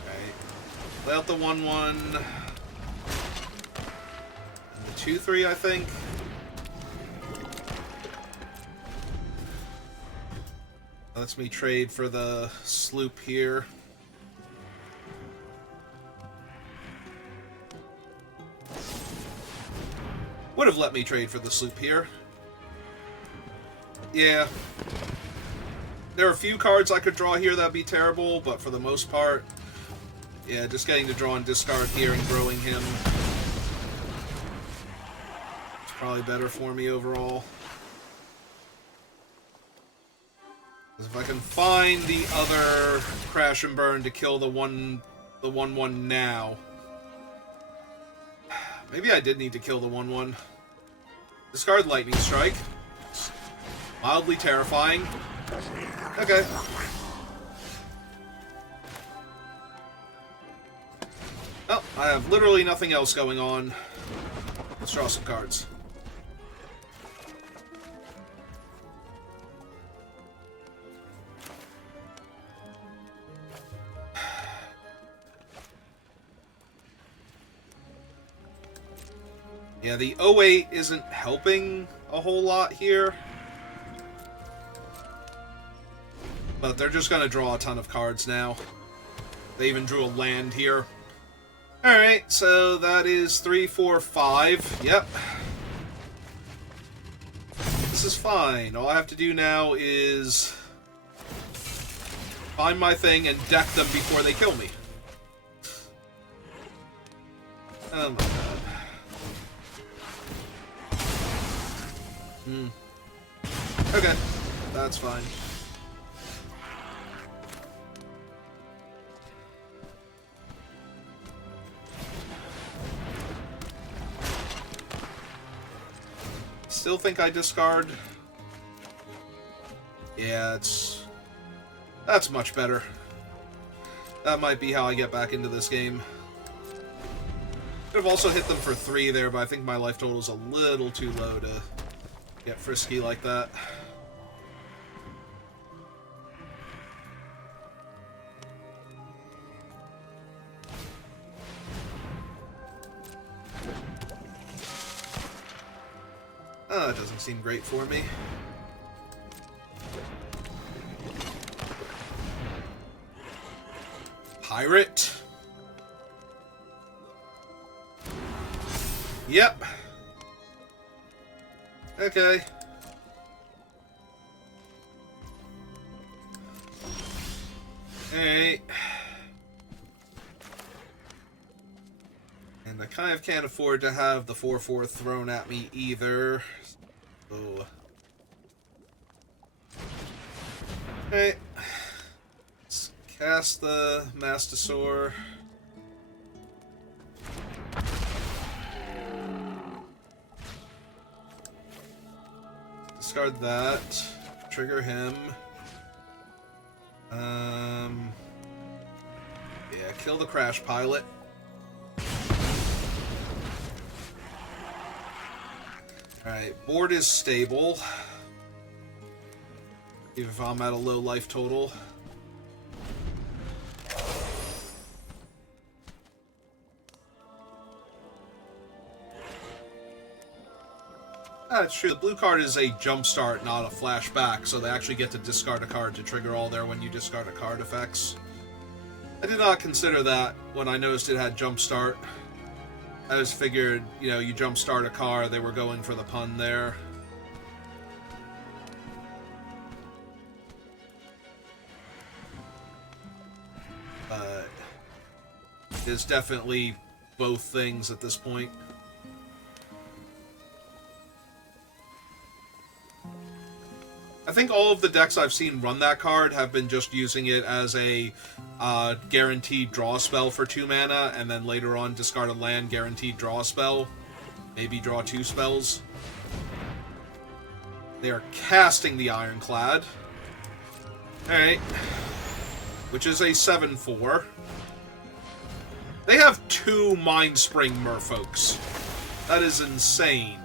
Alright. Play out the 1/1. And the 2/3, I think. Lets me trade for the sloop here. Would have let me trade for the sloop here. Yeah. There are a few cards I could draw here that'd be terrible, but for the most part, yeah, just getting to draw and discard here and growing him is probably better for me overall. If I can find the other Crash and Burn to kill the 1/1 now. Maybe I did need to kill the 1/1. Discard Lightning Strike. Mildly terrifying. Okay. Well, I have literally nothing else going on. Let's draw some cards. Yeah, the 08 isn't helping a whole lot here. But they're just going to draw a ton of cards now. They even drew a land here. Alright, so that is 3, 4, 5. Yep. This is fine. All I have to do now is find my thing and deck them before they kill me. Oh my god. Okay, that's fine. Still think I discard. Yeah, it's... That's much better. That might be how I get back into this game. Could have also hit them for 3 there, but I think my life total is a little too low to get frisky like that. It doesn't seem great for me. Pirate. Yep. Okay. Alright. And I kind of can't afford to have the 4/4 thrown at me either. So. Alright. Let's cast the Mastosaur. Discard that. Trigger him. Yeah, kill the Crash Pilot. Alright, board is stable. Even if I'm at a low life total. That's true. The blue card is a jumpstart, not a flashback, so they actually get to discard a card to trigger all their when you discard a card effects. I did not consider that when I noticed it had jumpstart. I just figured, you know, you jumpstart a car, they were going for the pun there. But it's definitely both things at this point. I think all of the decks I've seen run that card have been just using it as a guaranteed draw spell for 2 mana, and then later on discard a land, guaranteed draw a spell. Maybe draw 2 spells. They are casting the Ironclad. Alright. Which is a 7/4. They have 2 Mindspring Merfolks. That is insane.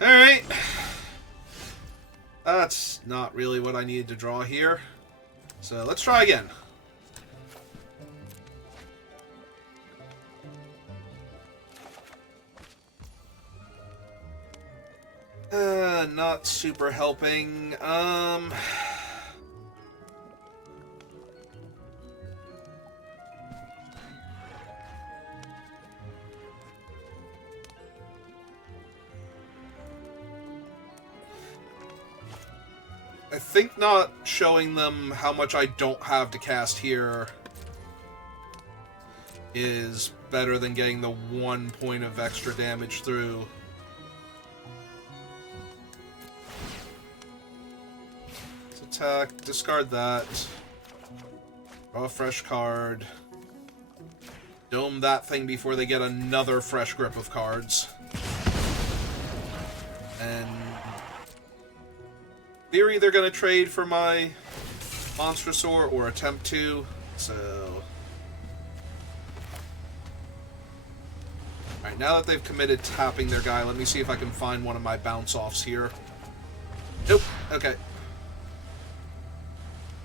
Alright. That's not really what I needed to draw here. So let's try again. Not super helping. I think not showing them how much I don't have to cast here is better than getting the 1 point of extra damage through. Let's attack, discard that, draw a fresh card, dome that thing before they get another fresh grip of cards, and theory they're going to trade for my Monstrosaur or attempt to, so. Alright, now that they've committed tapping their guy, let me see if I can find one of my bounce-offs here. Nope, okay.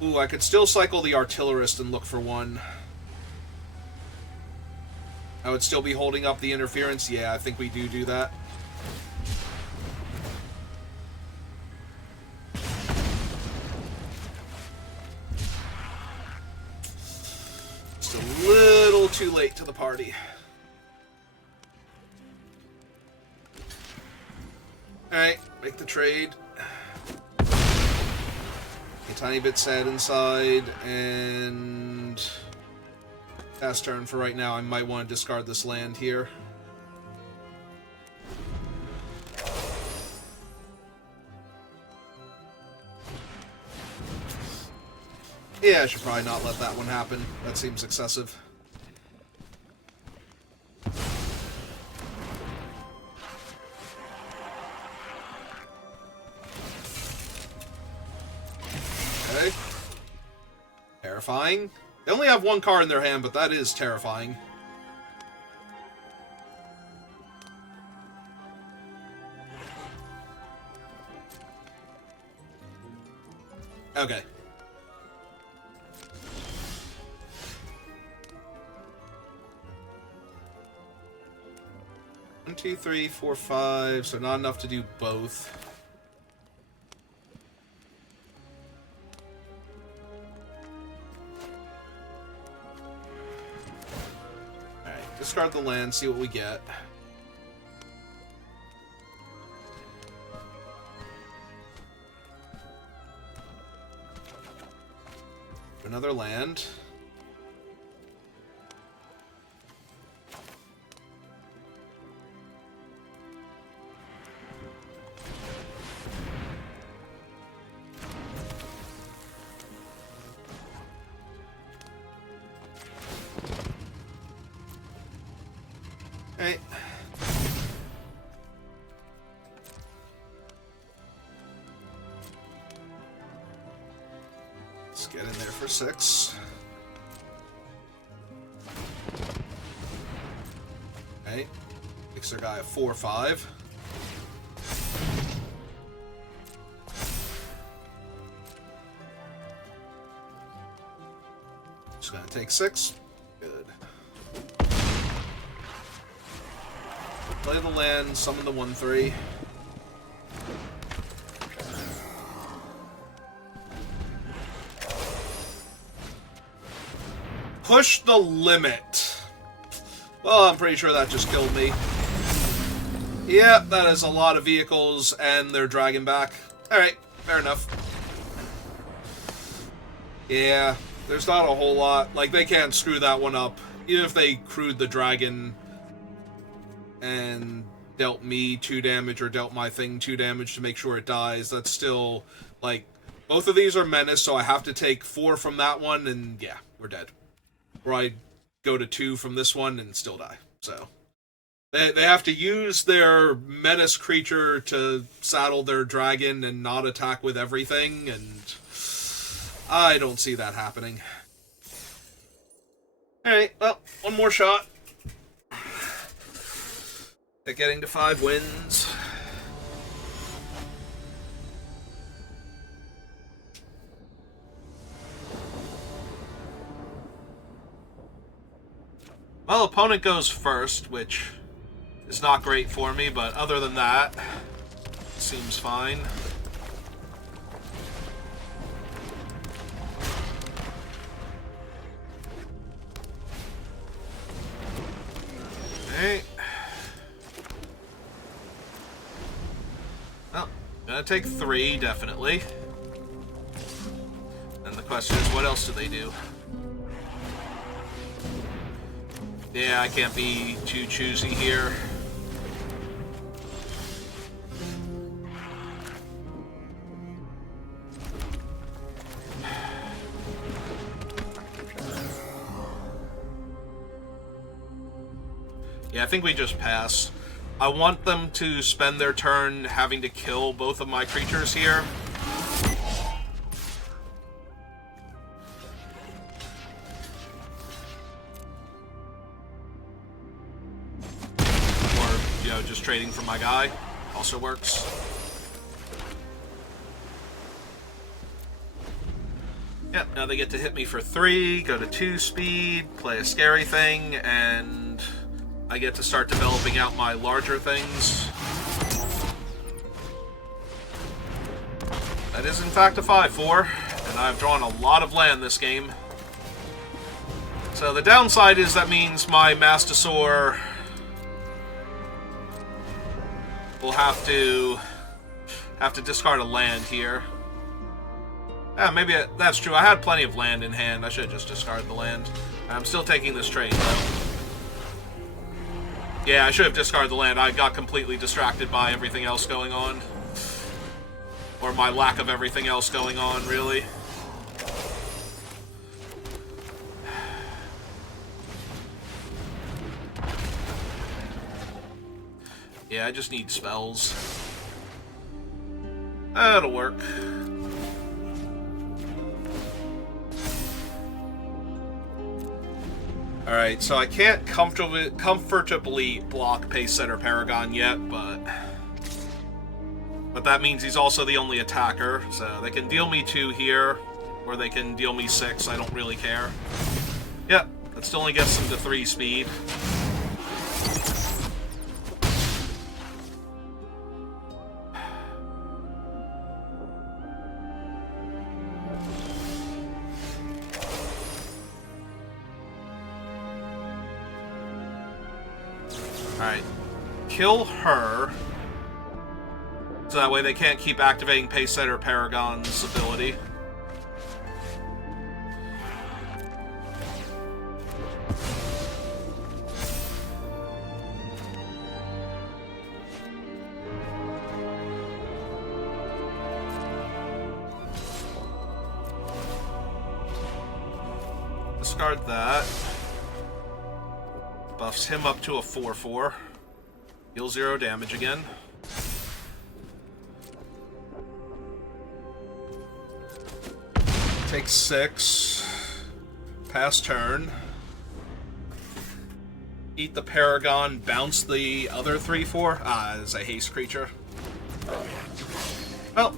Ooh, I could still cycle the Artillerist and look for one. I would still be holding up the interference. Yeah, I think we do that. Little too late to the party. Alright, make the trade. A tiny bit sad inside, and pass turn for right now. I might want to discard this land here. Yeah, I should probably not let that one happen. That seems excessive. terrifying. They only have one card in their hand, but that is terrifying. Okay. 1, 2, 3, 4, 5, so not enough to do both. Alright, discard the land, see what we get. Another land. Hey. Let's get in there for 6. Okay. Makes their guy a 4/5. Just gonna take 6. Good. Play the land, summon the 1/3. Push the limit. Well, I'm pretty sure that just killed me. Yep, that is a lot of vehicles, and they're dragging back. Alright, fair enough. Yeah, there's not a whole lot. Like, they can't screw that one up. Even if they crewed the dragon and dealt me 2 damage or dealt my thing 2 damage to make sure it dies, that's still, like, both of these are menace, so I have to take 4 from that one, and yeah, we're dead. Or I go to 2 from this one and still die. So they have to use their menace creature to saddle their dragon and not attack with everything, and I don't see that happening. Alright, well, one more shot at getting to 5 wins. Well, opponent goes first, which is not great for me, but other than that, seems fine. Okay. Well, gonna take 3, definitely. And the question is, what else do they do? Yeah, I can't be too choosy here. Yeah, I think we just pass. I want them to spend their turn having to kill both of my creatures here. Just trading for my guy also works. Yep, now they get to hit me for 3, go to 2 speed, play a scary thing, and I get to start developing out my larger things. That is in fact a 5/4, and I've drawn a lot of land this game. So the downside is that means my Mastosaur will have to discard a land here. Yeah, maybe that's true. I had plenty of land in hand. I should have just discarded the land. I'm still taking this trade, though. Yeah, I should have discarded the land. I got completely distracted by everything else going on. Or my lack of everything else going on, really. Yeah, I just need spells. That'll work. Alright, so I can't comfortably block Pace Setter Paragon yet, but that means he's also the only attacker, so they can deal me 2 here, or they can deal me 6, I don't really care. Yep, that still only gets them to 3 speed. Alright, kill her. So that way they can't keep activating Pace Setter Paragon's ability. Discard that. Buffs him up to a 4/4. Deal 0 damage again. Take 6. Pass turn. Eat the Paragon, bounce the other 3/4. Ah, it's a haste creature. Well.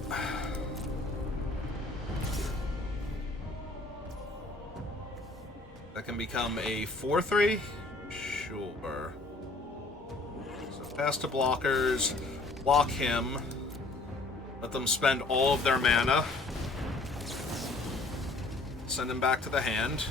That can become a 4/3? Sure. So pass to blockers, block him, let them spend all of their mana, send him back to the hand.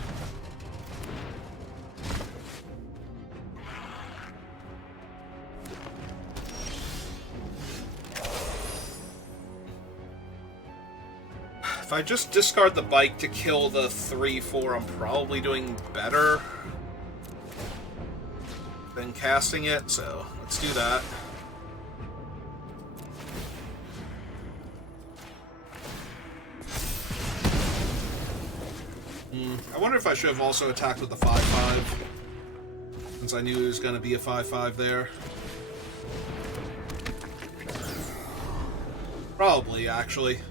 If I just discard the bike to kill the 3/4, I'm probably doing better than casting it, so let's do that. I wonder if I should have also attacked with the 5/5, since I knew it was going to be a 5/5 there. Probably, actually.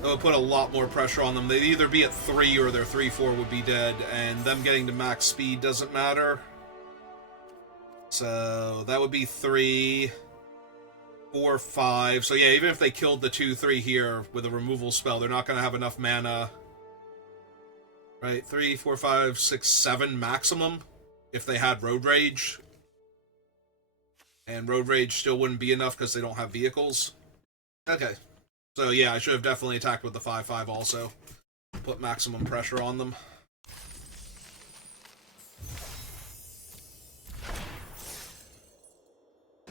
That would put a lot more pressure on them. They'd either be at 3 or their 3/4 would be dead, and them getting to max speed doesn't matter. So that would be 3, 4, 5. So yeah, even if they killed the 2/3 here with a removal spell, they're not going to have enough mana. Right, 3, 4, 5, 6, 7 maximum if they had Road Rage. And Road Rage still wouldn't be enough because they don't have vehicles. Okay. So yeah, I should have definitely attacked with the 5/5 also. Put maximum pressure on them.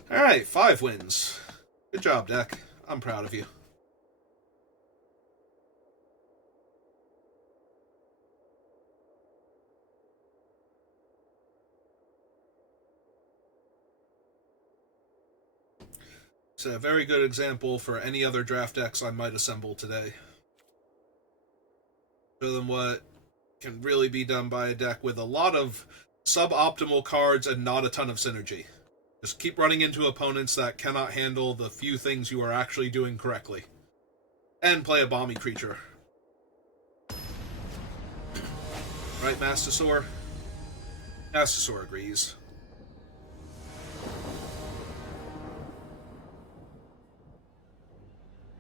Alright, 5 wins. Good job, deck. I'm proud of you. It's a very good example for any other draft decks I might assemble today. Show them what can really be done by a deck with a lot of suboptimal cards and not a ton of synergy. Just keep running into opponents that cannot handle the few things you are actually doing correctly. And play a bomby creature. Right, Mastosaur? Mastosaur agrees.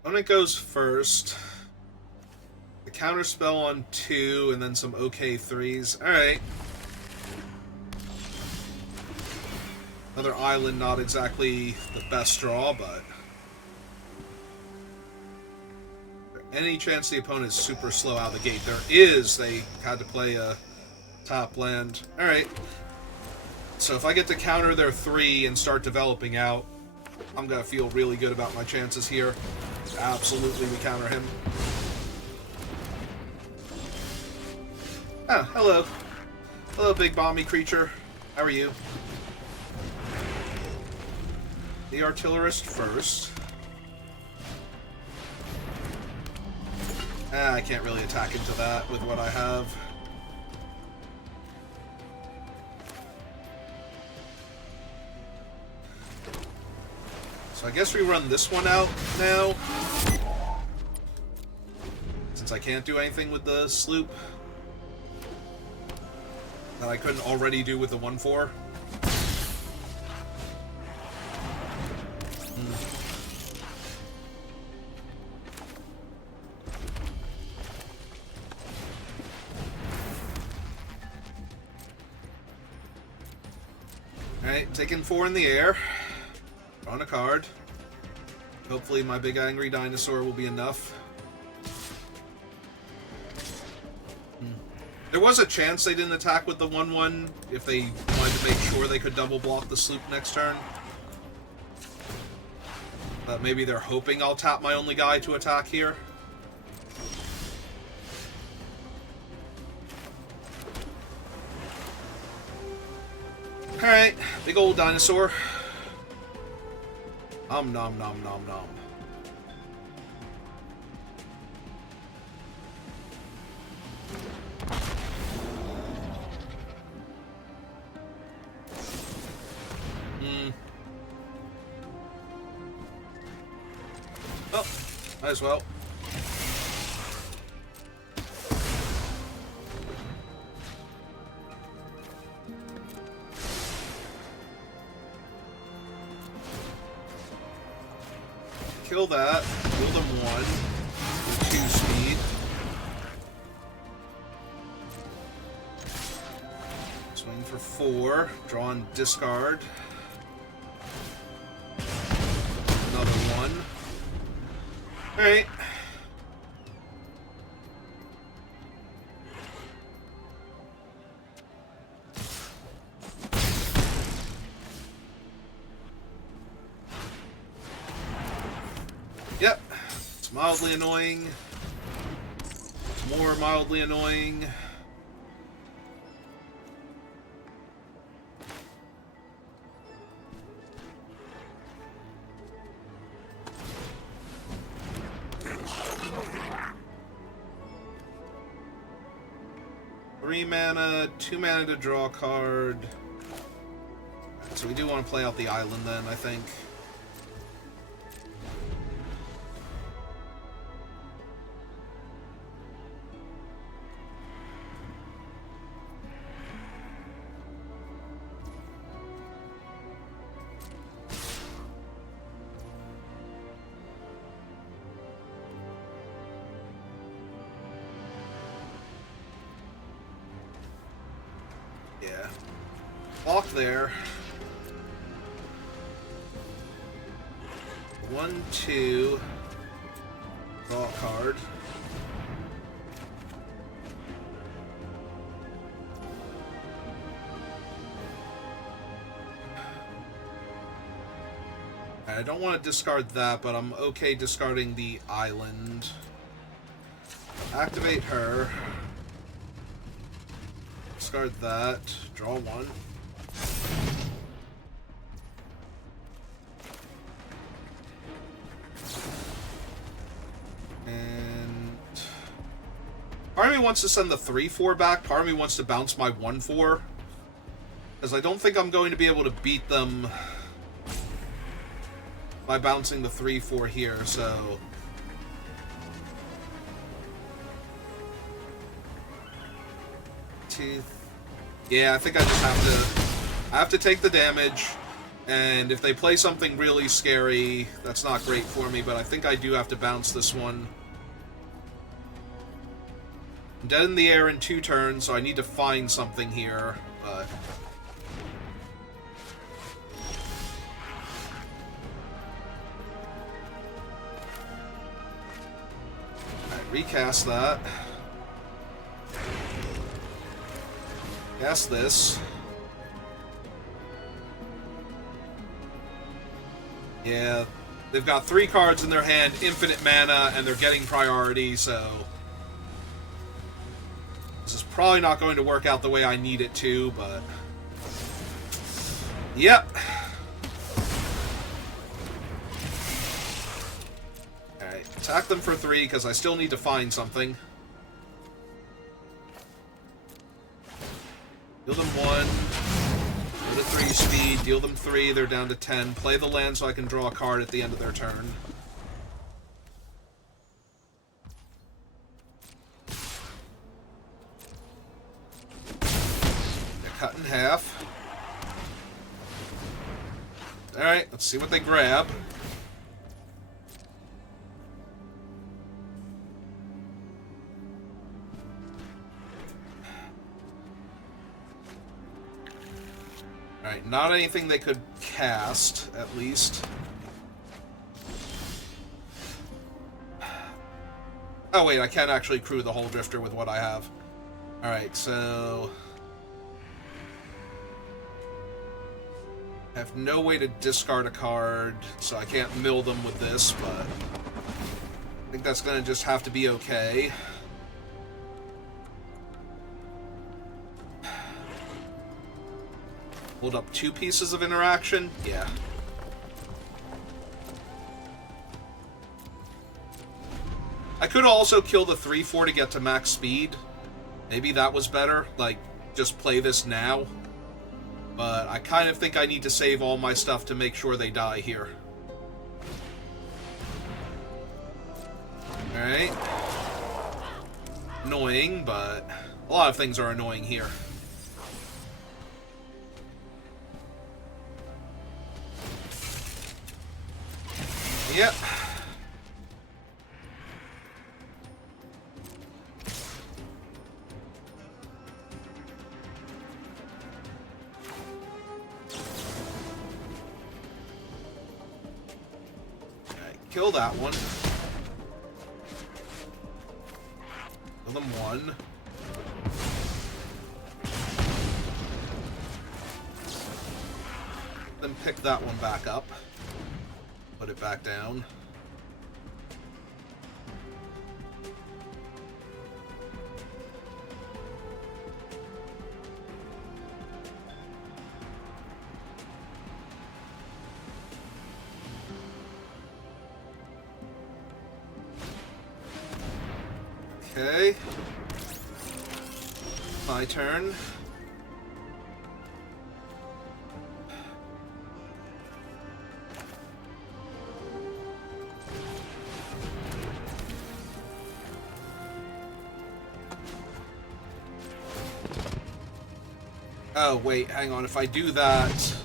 Opponent goes first. The counter spell on 2, and then some okay 3s. Alright. Another island, not exactly the best draw, but... any chance the opponent is super slow out of the gate? There is. They had to play a top land. Alright. So if I get to counter their 3 and start developing out, I'm going to feel really good about my chances here. Absolutely, we counter him. Ah, hello. Hello, big bomby creature. How are you? The artillerist first. Ah, I can't really attack into that with what I have. So I guess we run this one out now. Since I can't do anything with the sloop that I couldn't already do with the 1-4. Alright, taking 4 in the air. On a card. Hopefully my big angry dinosaur will be enough. There was a chance they didn't attack with the 1-1 if they wanted to make sure they could double block the sloop next turn. But maybe they're hoping I'll tap my only guy to attack here. Alright, big old dinosaur. Nom nom nom nom. Oh, might as well. Kill that. Kill them 1. 2 speed. Swing for 4. Draw and discard. Another 1. Alright. Yep. It's mildly annoying. More mildly annoying. Mana, 2 mana to draw a card. So we do want to play out the island then, I think. Yeah. Walk there. 1, 2. Draw a card. I don't want to discard that, but I'm okay discarding the island. Activate her. Discard that. Draw 1. And part of me wants to send the 3-4 back. Part of me wants to bounce my 1-4. Because I don't think I'm going to be able to beat them by bouncing the 3-4 here, so... Yeah, I think I just have to take the damage, and if they play something really scary, that's not great for me, but I think I do have to bounce this one. I'm dead in the air in 2 turns, so I need to find something here, but... Alright, recast that. Cast this. Yeah, they've got 3 cards in their hand, infinite mana, and they're getting priority, so... This is probably not going to work out the way I need it to, but... Yep. Alright, attack them for 3, because I still need to find something. Deal them 1, go to 3 speed, deal them 3, they're down to 10. Play the land so I can draw a card at the end of their turn. in half. Alright, let's see what they grab. Alright, not anything they could cast, at least. Oh wait, I can actually crew the Hull Drifter with what I have. Alright, so... I have no way to discard a card, so I can't mill them with this, but... I think that's gonna just have to be okay. Hold up 2 pieces of interaction? Yeah. I could also kill the 3/4 to get to max speed. Maybe that was better. Like, just play this now. But I kind of think I need to save all my stuff to make sure they die here. Alright. Annoying, but a lot of things are annoying here. Yep. Alright, kill that one. Kill them 1. Then pick that one back up. Put it back down. Okay. My turn. Oh, wait, hang on. If I do that,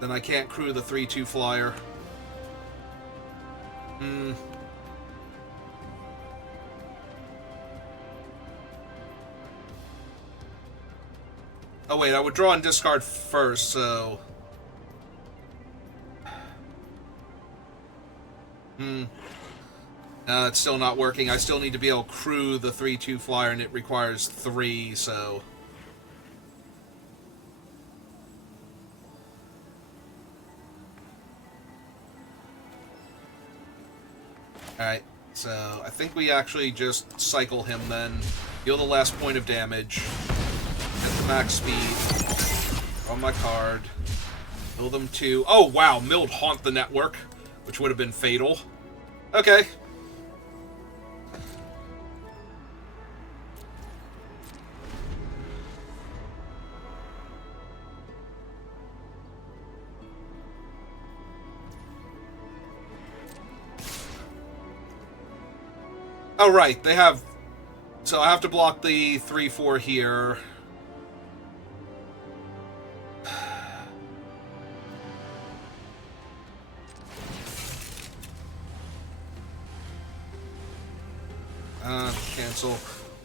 then I can't crew the 3/2 flyer. Oh, wait, I would draw and discard first, so... it's still not working. I still need to be able to crew the 3/2 flyer, and it requires 3, so... Alright, so I think we actually just cycle him then. Deal the last point of damage. At the max speed. On my card. Kill them 2. Oh, wow, milled Haunt the Network, which would have been fatal. Okay. Oh, right, they have... So I have to block the 3/4 here. Cancel.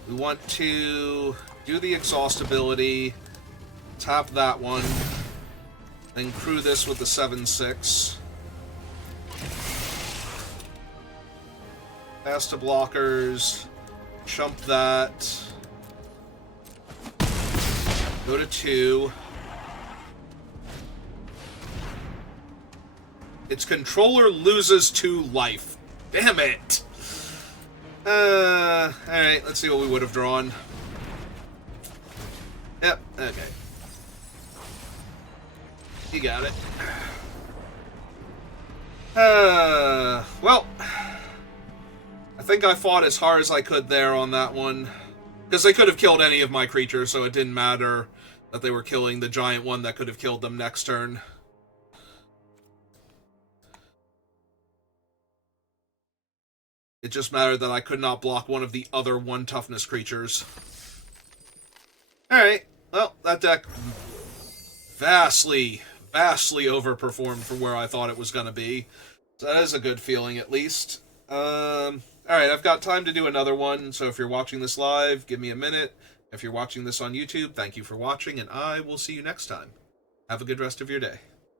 We want to do the exhaust ability, tap that one, then crew this with the 7/6. Pass to blockers, chump that, go to 2. Its controller loses 2 life. Damn it! Alright, let's see what we would have drawn. Yep, okay. You got it. Well, I think I fought as hard as I could there on that one. Because they could have killed any of my creatures, so it didn't matter that they were killing the giant one that could have killed them next turn. It just mattered that I could not block one of the other 1 toughness creatures. Alright, Well, that deck vastly overperformed from where I thought it was going to be. So that is a good feeling, at least. Alright, I've got time to do another one, so if you're watching this live, give me a minute. If you're watching this on YouTube, thank you for watching, and I will see you next time. Have a good rest of your day.